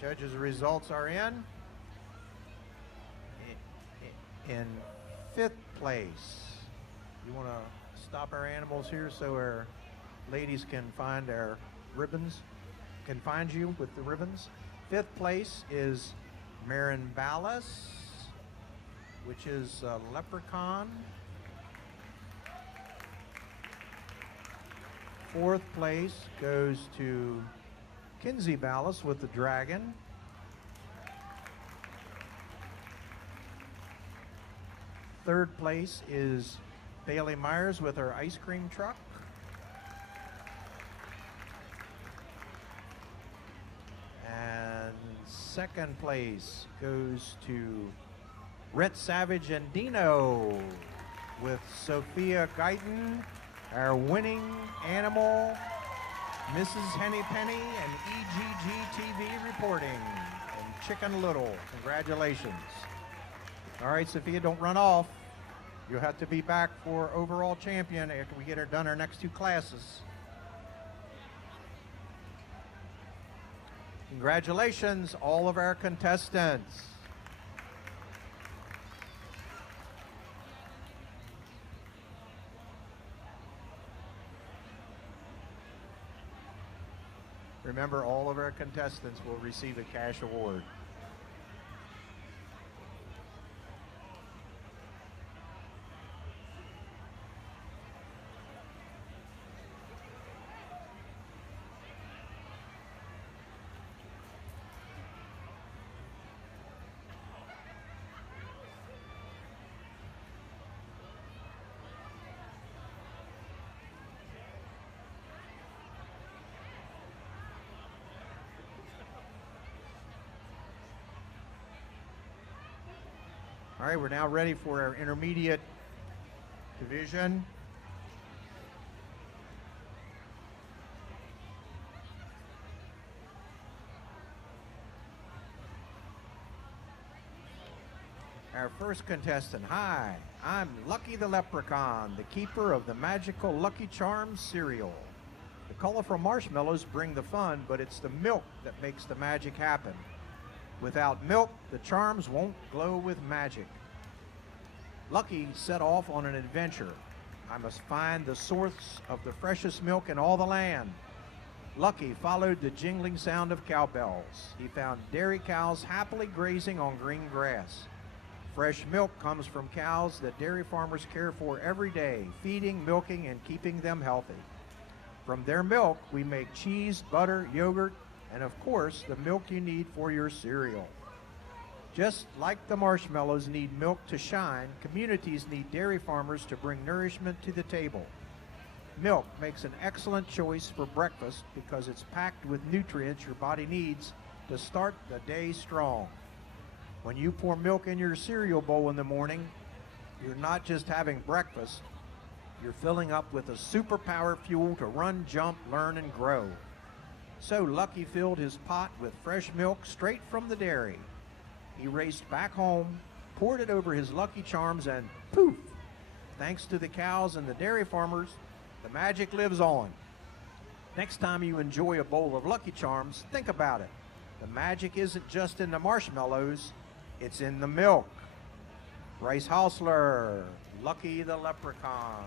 Judges' results are in. In fifth place. You want to stop our animals here so our ladies can find our ribbons, can find you with the ribbons. Fifth place is Marin Ballas, which is a leprechaun. Fourth place goes to Kinsey Ballas with the dragon. Third place is Bailey Myers with her ice cream truck. second place goes to Rhett Savage and Dino, with Sophia Guyton, our winning animal, Mrs. Henny Penny, and EGG TV reporting, and Chicken Little. Congratulations. All right, Sophia, don't run off. You'll have to be back for overall champion after we get her done our next two classes. Congratulations, all of our contestants. Remember, all of our contestants will receive a cash award. All right, we're now ready for our intermediate division. Our first contestant, hi, I'm Lucky the Leprechaun, the keeper of the magical Lucky Charms cereal. The colorful marshmallows bring the fun, but it's the milk that makes the magic happen. Without milk, the charms won't glow with magic. Lucky set off on an adventure. I must find the source of the freshest milk in all the land. Lucky followed the jingling sound of cowbells. He found dairy cows happily grazing on green grass. Fresh milk comes from cows that dairy farmers care for every day, feeding, milking, and keeping them healthy. From their milk, we make cheese, butter, yogurt, and of course, the milk you need for your cereal. Just like the marshmallows need milk to shine, communities need dairy farmers to bring nourishment to the table. Milk makes an excellent choice for breakfast because it's packed with nutrients your body needs to start the day strong. When you pour milk in your cereal bowl in the morning, you're not just having breakfast, you're filling up with a superpower fuel to run, jump, learn, and grow. So Lucky filled his pot with fresh milk straight from the dairy. He raced back home, poured it over his Lucky Charms, and poof! Thanks to the cows and the dairy farmers, the magic lives on. Next time you enjoy a bowl of Lucky Charms, think about it. The magic isn't just in the marshmallows, it's in the milk. Bryce Hausler, Lucky the Leprechaun.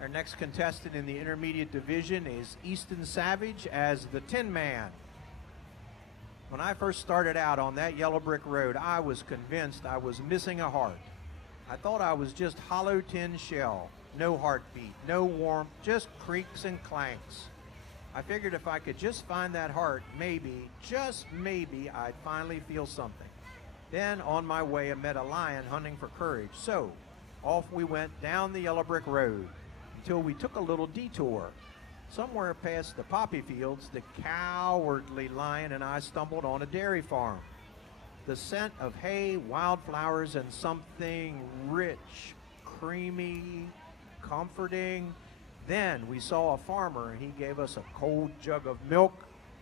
Our next contestant in the intermediate division is Easton Savage as the Tin Man. When I first started out on that yellow brick road, I was convinced I was missing a heart. I thought I was just hollow tin shell, no heartbeat, no warmth, just creaks and clanks. I figured if I could just find that heart, maybe, just maybe, I'd finally feel something. Then on my way, I met a lion hunting for courage. So off we went down the yellow brick road until we took a little detour. Somewhere past the poppy fields, the cowardly lion and I stumbled on a dairy farm. The scent of hay, wildflowers, and something rich, creamy, comforting. Then we saw a farmer and he gave us a cold jug of milk,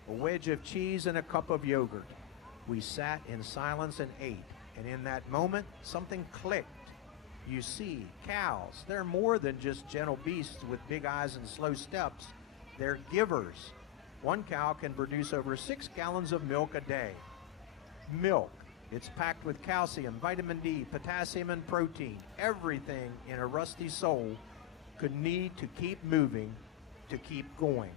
a wedge of cheese, and a cup of yogurt. We sat in silence and ate, and in that moment, something clicked. You see, cows, they're more than just gentle beasts with big eyes and slow steps. They're givers. One cow can produce over 6 gallons of milk a day. Milk, it's packed with calcium, vitamin D, potassium, and protein. Everything in a rusty soul could need to keep moving, to keep going.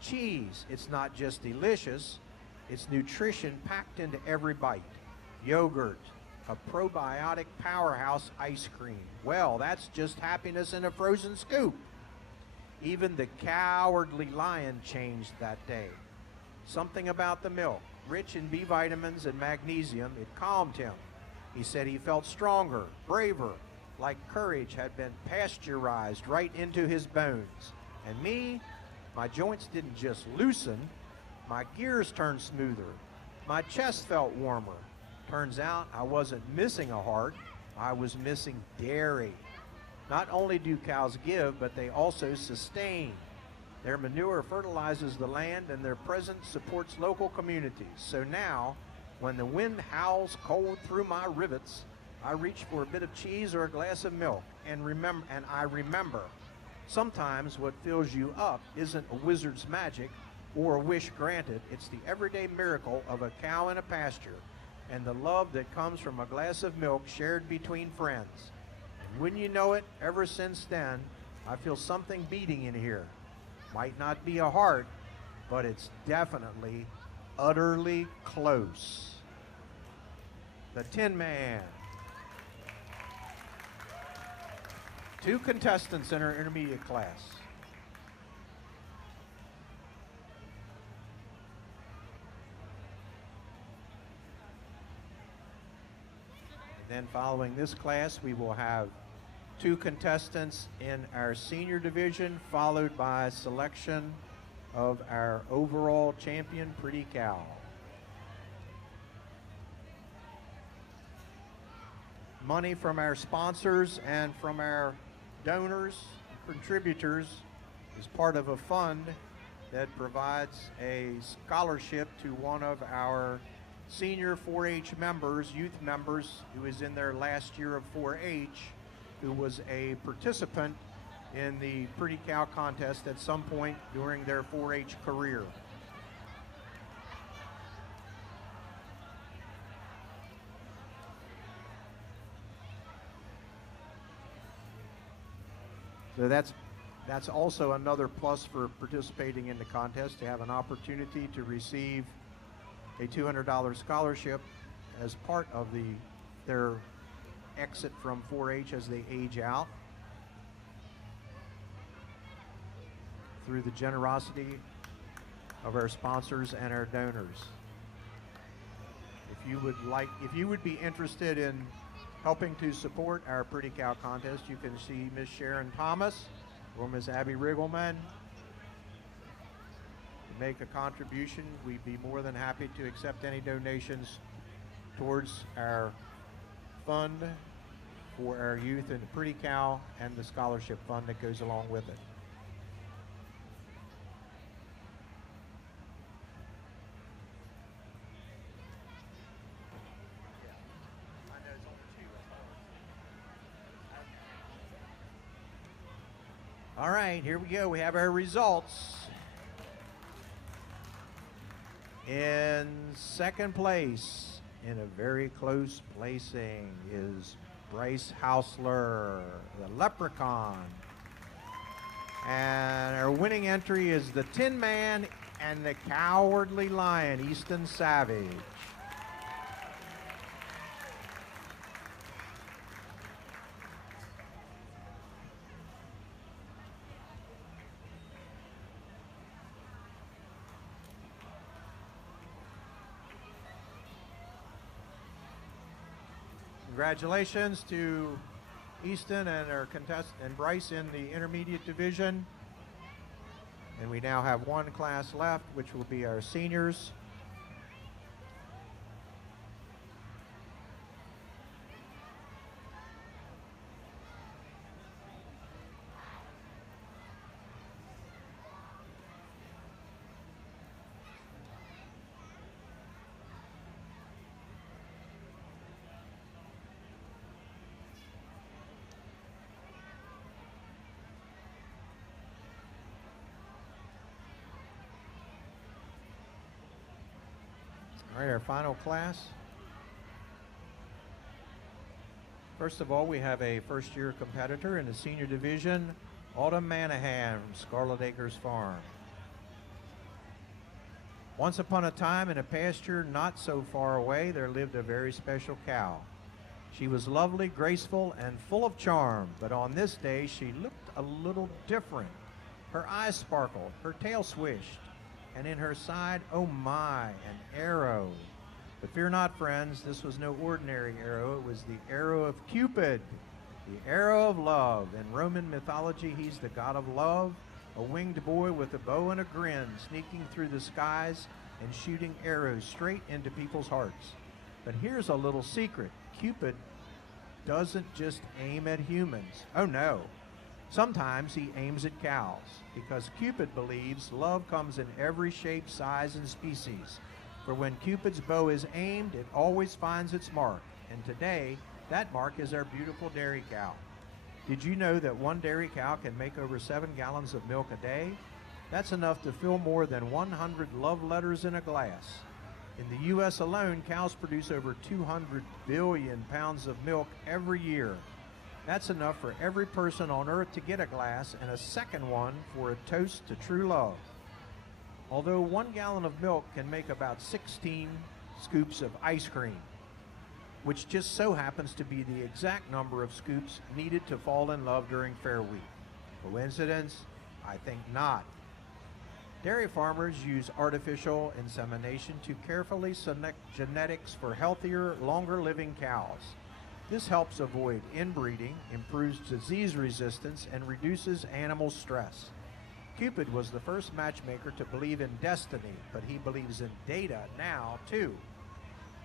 Cheese, it's not just delicious, it's nutrition packed into every bite. Yogurt, a probiotic powerhouse ice cream. Well, that's just happiness in a frozen scoop. Even the cowardly lion changed that day. Something about the milk, rich in B vitamins and magnesium, it calmed him. He said he felt stronger, braver, like courage had been pasteurized right into his bones. And me, my joints didn't just loosen, my gears turned smoother. My chest felt warmer. Turns out I wasn't missing a heart, I was missing dairy. Not only do cows give, but they also sustain. Their manure fertilizes the land and their presence supports local communities. So now, when the wind howls cold through my rivets, I reach for a bit of cheese or a glass of milk and I remember, sometimes what fills you up isn't a wizard's magic or a wish granted. It's the everyday miracle of a cow in a pasture and the love that comes from a glass of milk shared between friends. And wouldn't you know it, ever since then, I feel something beating in here. Might not be a heart, but it's definitely utterly close. The Tin Man. 2 contestants in our intermediate class. And then following this class, we will have 2 contestants in our senior division, followed by selection of our overall champion, Pretty Cow. Money from our sponsors and from our donors, contributors, is part of a fund that provides a scholarship to one of our senior 4-H members, youth members, who is in their last year of 4-H, who was a participant in the Pretty Cow contest at some point during their 4-H career. So that's also another plus for participating in the contest, to have an opportunity to receive a $200 scholarship as part of their exit from 4-H as they age out, through the generosity of our sponsors and our donors. If you would be interested in helping to support our Pretty Cow contest, you can see Miss Sharon Thomas or Miss Abby Riggleman. To make a contribution, we'd be more than happy to accept any donations towards our fund for our youth in the Pretty Cow and the scholarship fund that goes along with it. All right, here we go. We have our results. In second place, in a very close placing, is Bryce Hausler, the Leprechaun. And our winning entry is the Tin Man and the Cowardly Lion, Easton Savage. Congratulations to Easton and our contestant and Bryce in the intermediate division. And we now have 1 class left, which will be our seniors. All right, our final class. First of all, we have a first-year competitor in the senior division, Autumn Manahan from Scarlet Acres Farm. Once upon a time, in a pasture not so far away, there lived a very special cow. She was lovely, graceful, and full of charm, but on this day, she looked a little different. Her eyes sparkled, her tail swished, and in her side, oh my, an arrow. But fear not, friends, this was no ordinary arrow. It was the arrow of Cupid, the arrow of love. In Roman mythology, he's the god of love, a winged boy with a bow and a grin, sneaking through the skies and shooting arrows straight into people's hearts. But here's a little secret. Cupid doesn't just aim at humans. Oh no. Sometimes he aims at cows, because Cupid believes love comes in every shape, size, and species. For when Cupid's bow is aimed, it always finds its mark. And today, that mark is our beautiful dairy cow. Did you know that one dairy cow can make over 7 gallons of milk a day? That's enough to fill more than 100 love letters in a glass. In the U.S. alone, cows produce over 200 billion pounds of milk every year. That's enough for every person on earth to get a glass, and a second one for a toast to true love. Although 1 gallon of milk can make about 16 scoops of ice cream, which just so happens to be the exact number of scoops needed to fall in love during Fair Week. Coincidence? I think not. Dairy farmers use artificial insemination to carefully select genetics for healthier, longer-living cows. This helps avoid inbreeding, improves disease resistance, and reduces animal stress. Cupid was the first matchmaker to believe in destiny, but he believes in data now, too.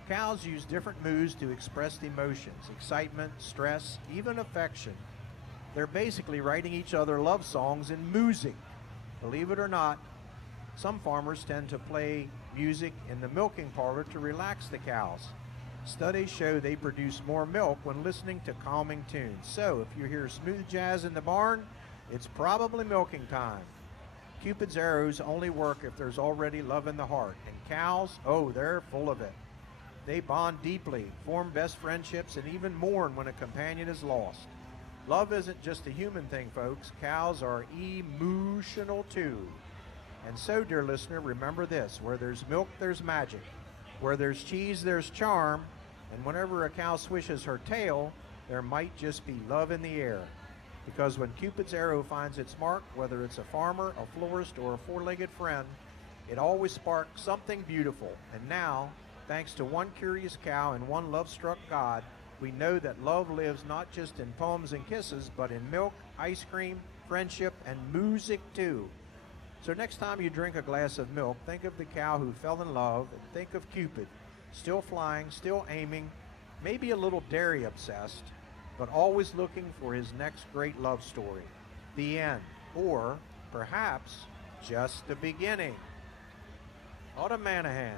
Cows use different moods to express emotions, excitement, stress, even affection. They're basically writing each other love songs in music. Believe it or not, some farmers tend to play music in the milking parlor to relax the cows. Studies show they produce more milk when listening to calming tunes. So if you hear smooth jazz in the barn, it's probably milking time. Cupid's arrows only work if there's already love in the heart. And cows, oh, they're full of it. They bond deeply, form best friendships, and even mourn when a companion is lost. Love isn't just a human thing, folks. Cows are emotional too. And so, dear listener, remember this: where there's milk, there's magic. Where there's cheese, there's charm. And whenever a cow swishes her tail, there might just be love in the air. Because when Cupid's arrow finds its mark, whether it's a farmer, a florist, or a four-legged friend, it always sparks something beautiful. And now, thanks to one curious cow and one love-struck God, we know that love lives not just in poems and kisses, but in milk, ice cream, friendship, and music too. So next time you drink a glass of milk, think of the cow who fell in love, and think of Cupid, still flying, still aiming, maybe a little dairy obsessed, but always looking for his next great love story. The end, or perhaps just the beginning. Autumn Manahan.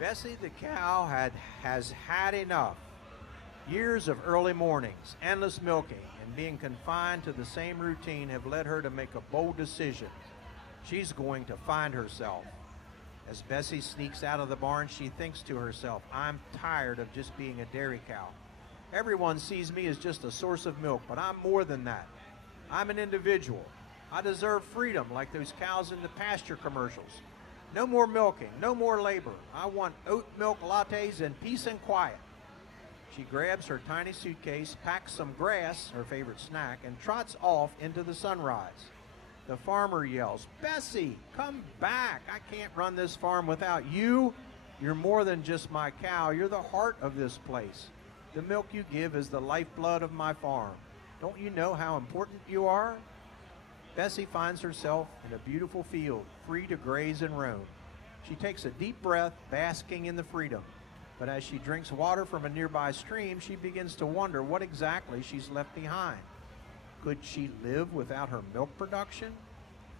Bessie the cow has had enough. Years of early mornings, endless milking, and being confined to the same routine have led her to make a bold decision. She's going to find herself. As Bessie sneaks out of the barn, she thinks to herself, I'm tired of just being a dairy cow. Everyone sees me as just a source of milk, but I'm more than that. I'm an individual. I deserve freedom like those cows in the pasture commercials. No more milking, no more labor. I want oat milk lattes and peace and quiet. She grabs her tiny suitcase, packs some grass, her favorite snack, and trots off into the sunrise. The farmer yells, Bessie, come back. I can't run this farm without you. You're more than just my cow. You're the heart of this place. The milk you give is the lifeblood of my farm. Don't you know how important you are? Bessie finds herself in a beautiful field, free to graze and roam. She takes a deep breath, basking in the freedom. But as she drinks water from a nearby stream, she begins to wonder what exactly she's left behind. Could she live without her milk production?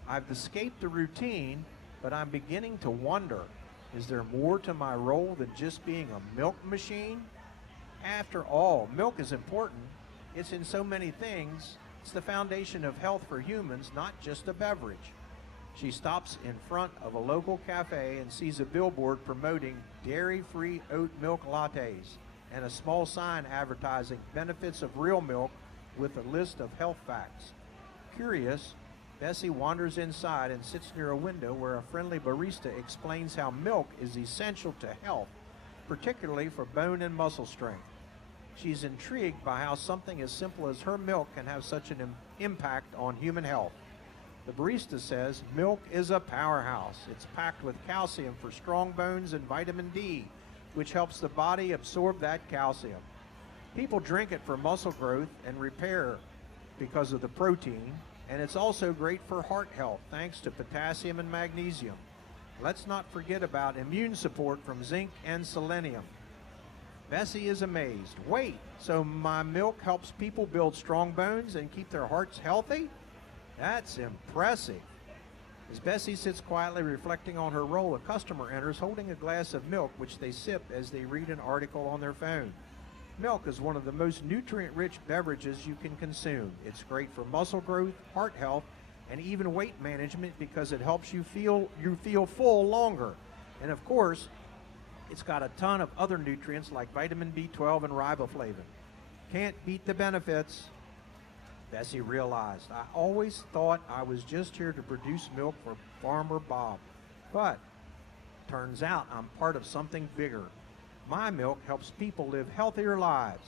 I've escaped the routine, but I'm beginning to wonder, is there more to my role than just being a milk machine? After all, milk is important. It's in so many things. It's the foundation of health for humans, not just a beverage. She stops in front of a local cafe and sees a billboard promoting dairy-free oat milk lattes. and a small sign advertising benefits of real milk with a list of health facts. Curious, Bessie wanders inside and sits near a window where a friendly barista explains how milk is essential to health, particularly for bone and muscle strength. She's intrigued by how something as simple as her milk can have such an impact on human health. The barista says milk is a powerhouse. It's packed with calcium for strong bones and vitamin D, which helps the body absorb that calcium. People drink it for muscle growth and repair because of the protein, and it's also great for heart health thanks to potassium and magnesium. Let's not forget about immune support from zinc and selenium. Bessie is amazed. Wait, so my milk helps people build strong bones and keep their hearts healthy? That's impressive. As Bessie sits quietly reflecting on her role, a customer enters holding a glass of milk, which they sip as they read an article on their phone. Milk is one of the most nutrient-rich beverages you can consume. It's great for muscle growth, heart health, and even weight management because it helps you feel full longer. And of course, it's got a ton of other nutrients like vitamin B12 and riboflavin. Can't beat the benefits. Bessie realized, I always thought I was just here to produce milk for Farmer Bob. But turns out I'm part of something bigger. My milk helps people live healthier lives.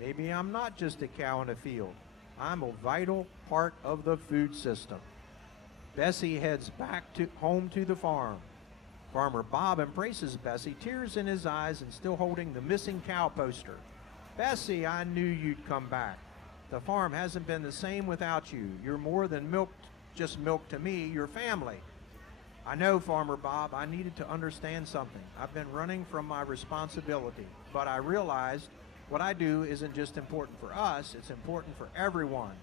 Maybe I'm not just a cow in a field. I'm a vital part of the food system. Bessie heads back home to the farm. Farmer Bob embraces Bessie, tears in his eyes and still holding the missing cow poster. Bessie, I knew you'd come back. The farm hasn't been the same without you. You're more than just milk to me, you're family. I know, Farmer Bob, I needed to understand something. I've been running from my responsibility, but I realized what I do isn't just important for us, it's important for everyone.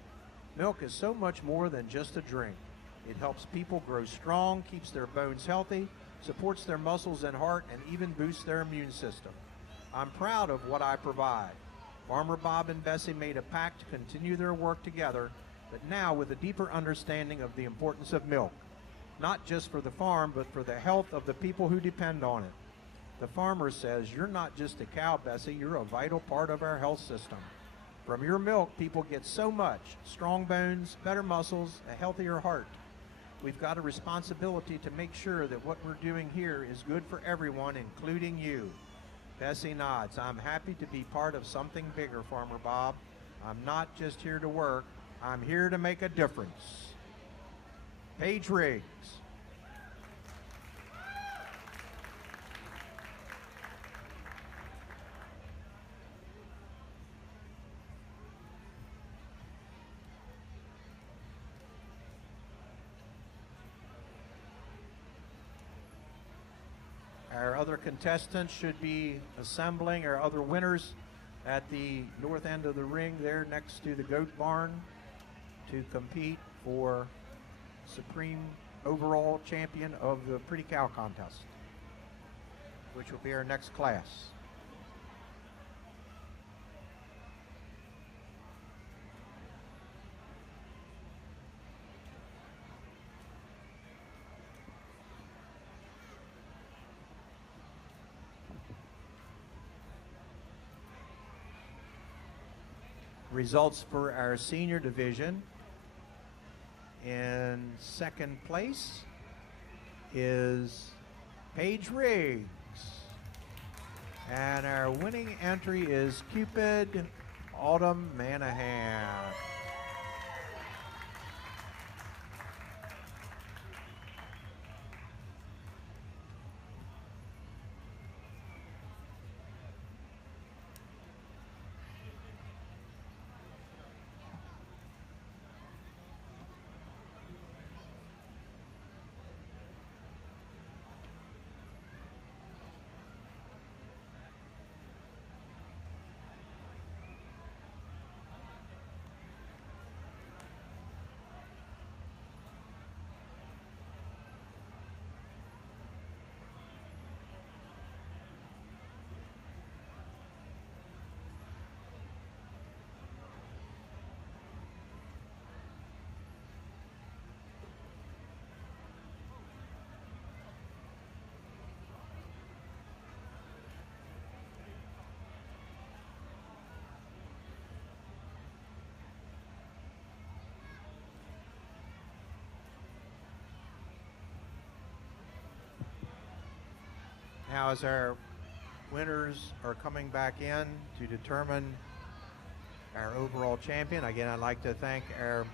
Milk is so much more than just a drink. It helps people grow strong, keeps their bones healthy, supports their muscles and heart, and even boosts their immune system. I'm proud of what I provide. Farmer Bob and Bessie made a pact to continue their work together, but now with a deeper understanding of the importance of milk, not just for the farm, but for the health of the people who depend on it. The farmer says, you're not just a cow, Bessie, you're a vital part of our health system. From your milk, people get so much: strong bones, better muscles, a healthier heart. We've got a responsibility to make sure that what we're doing here is good for everyone, including you. Bessie nods. I'm happy to be part of something bigger, Farmer Bob. I'm not just here to work. I'm here to make a difference. Paige Riggs. Our other contestants should be assembling, our other winners, at the north end of the ring there next to the goat barn to compete for Supreme Overall Champion of the Pretty Cow Contest, which will be our next class. Results for our senior division. In second place is Paige Riggs. And our winning entry is Cupid Autumn Manahan. Now, as our winners are coming back in to determine our overall champion, again, I'd like to thank our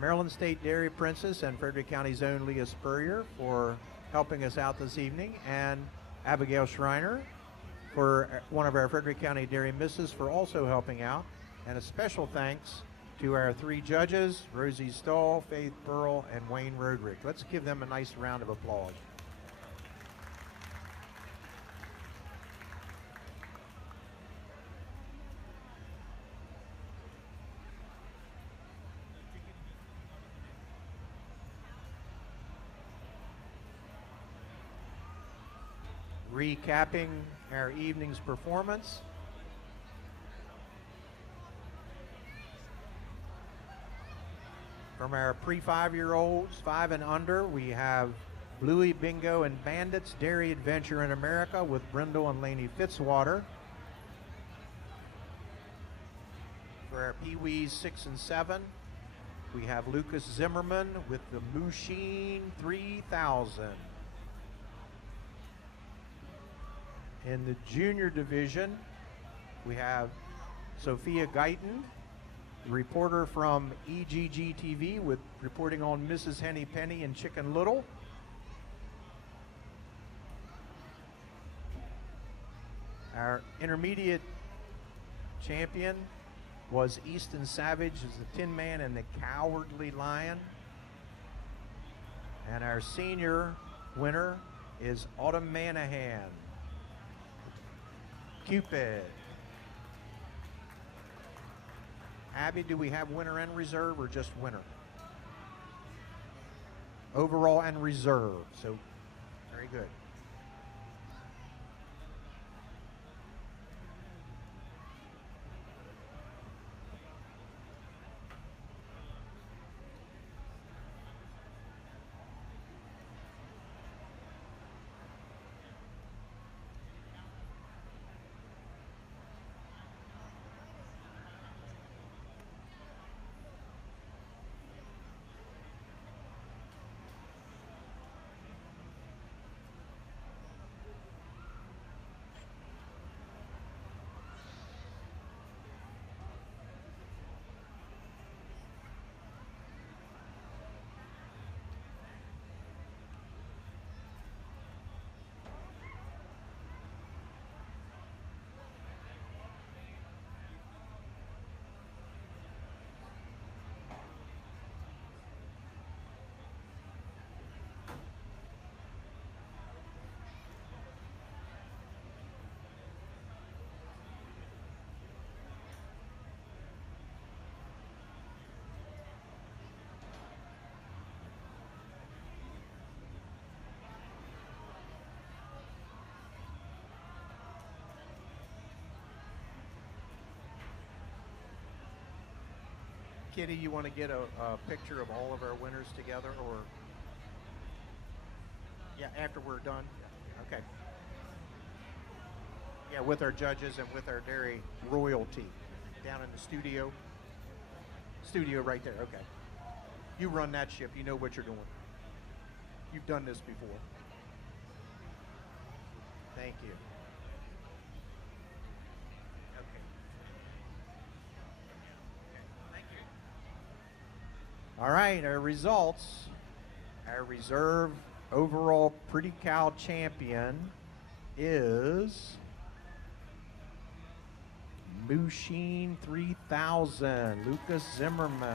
Maryland State Dairy Princess and Frederick County's own Leah Spurrier for helping us out this evening, and Abigail Schreiner, for one of our Frederick County Dairy Misses, for also helping out. And a special thanks to our three judges, Rosie Stahl, Faith Pearl, and Wayne Roderick. Let's give them a nice round of applause. Recapping our evening's performance. From our pre-5-year-olds, 5 and under, we have Bluey Bingo and Bandits Dairy Adventure in America with Brindle and Laney Fitzwater. For our Pee-wees 6 and 7, we have Lucas Zimmerman with the Mushin 3000. In the junior division, we have Sophia Guyton, reporter from EGG TV, with reporting on Mrs. Henny Penny and Chicken Little. Our intermediate champion was Easton Savage as the Tin Man and the Cowardly Lion. And our senior winner is Autumn Manahan, Cupid. Abby, do we have winner and reserve, or just winner? Overall and reserve. So, very good. Kitty, you want to get a picture of all of our winners together, or? Yeah, after we're done? Okay. Yeah, with our judges and with our dairy royalty down in the studio. Studio right there, okay. You run that ship, you know what you're doing. You've done this before. Thank you. All right, our results. Our reserve overall Pretty Cow champion is Mushin 3000, Lucas Zimmerman.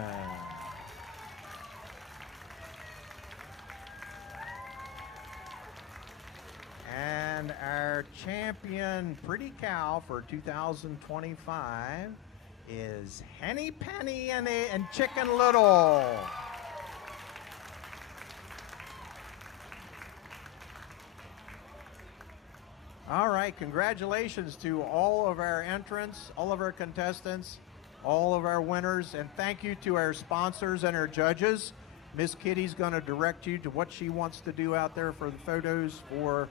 And our champion Pretty Cow for 2025 is Henny Penny and Chicken Little. All right, congratulations to all of our entrants, all of our contestants, all of our winners, and thank you to our sponsors and our judges. Miss Kitty's going to direct you to what she wants to do out there for the photos for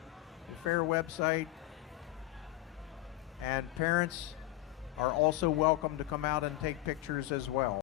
the fair website. And parents are also welcome to come out and take pictures as well.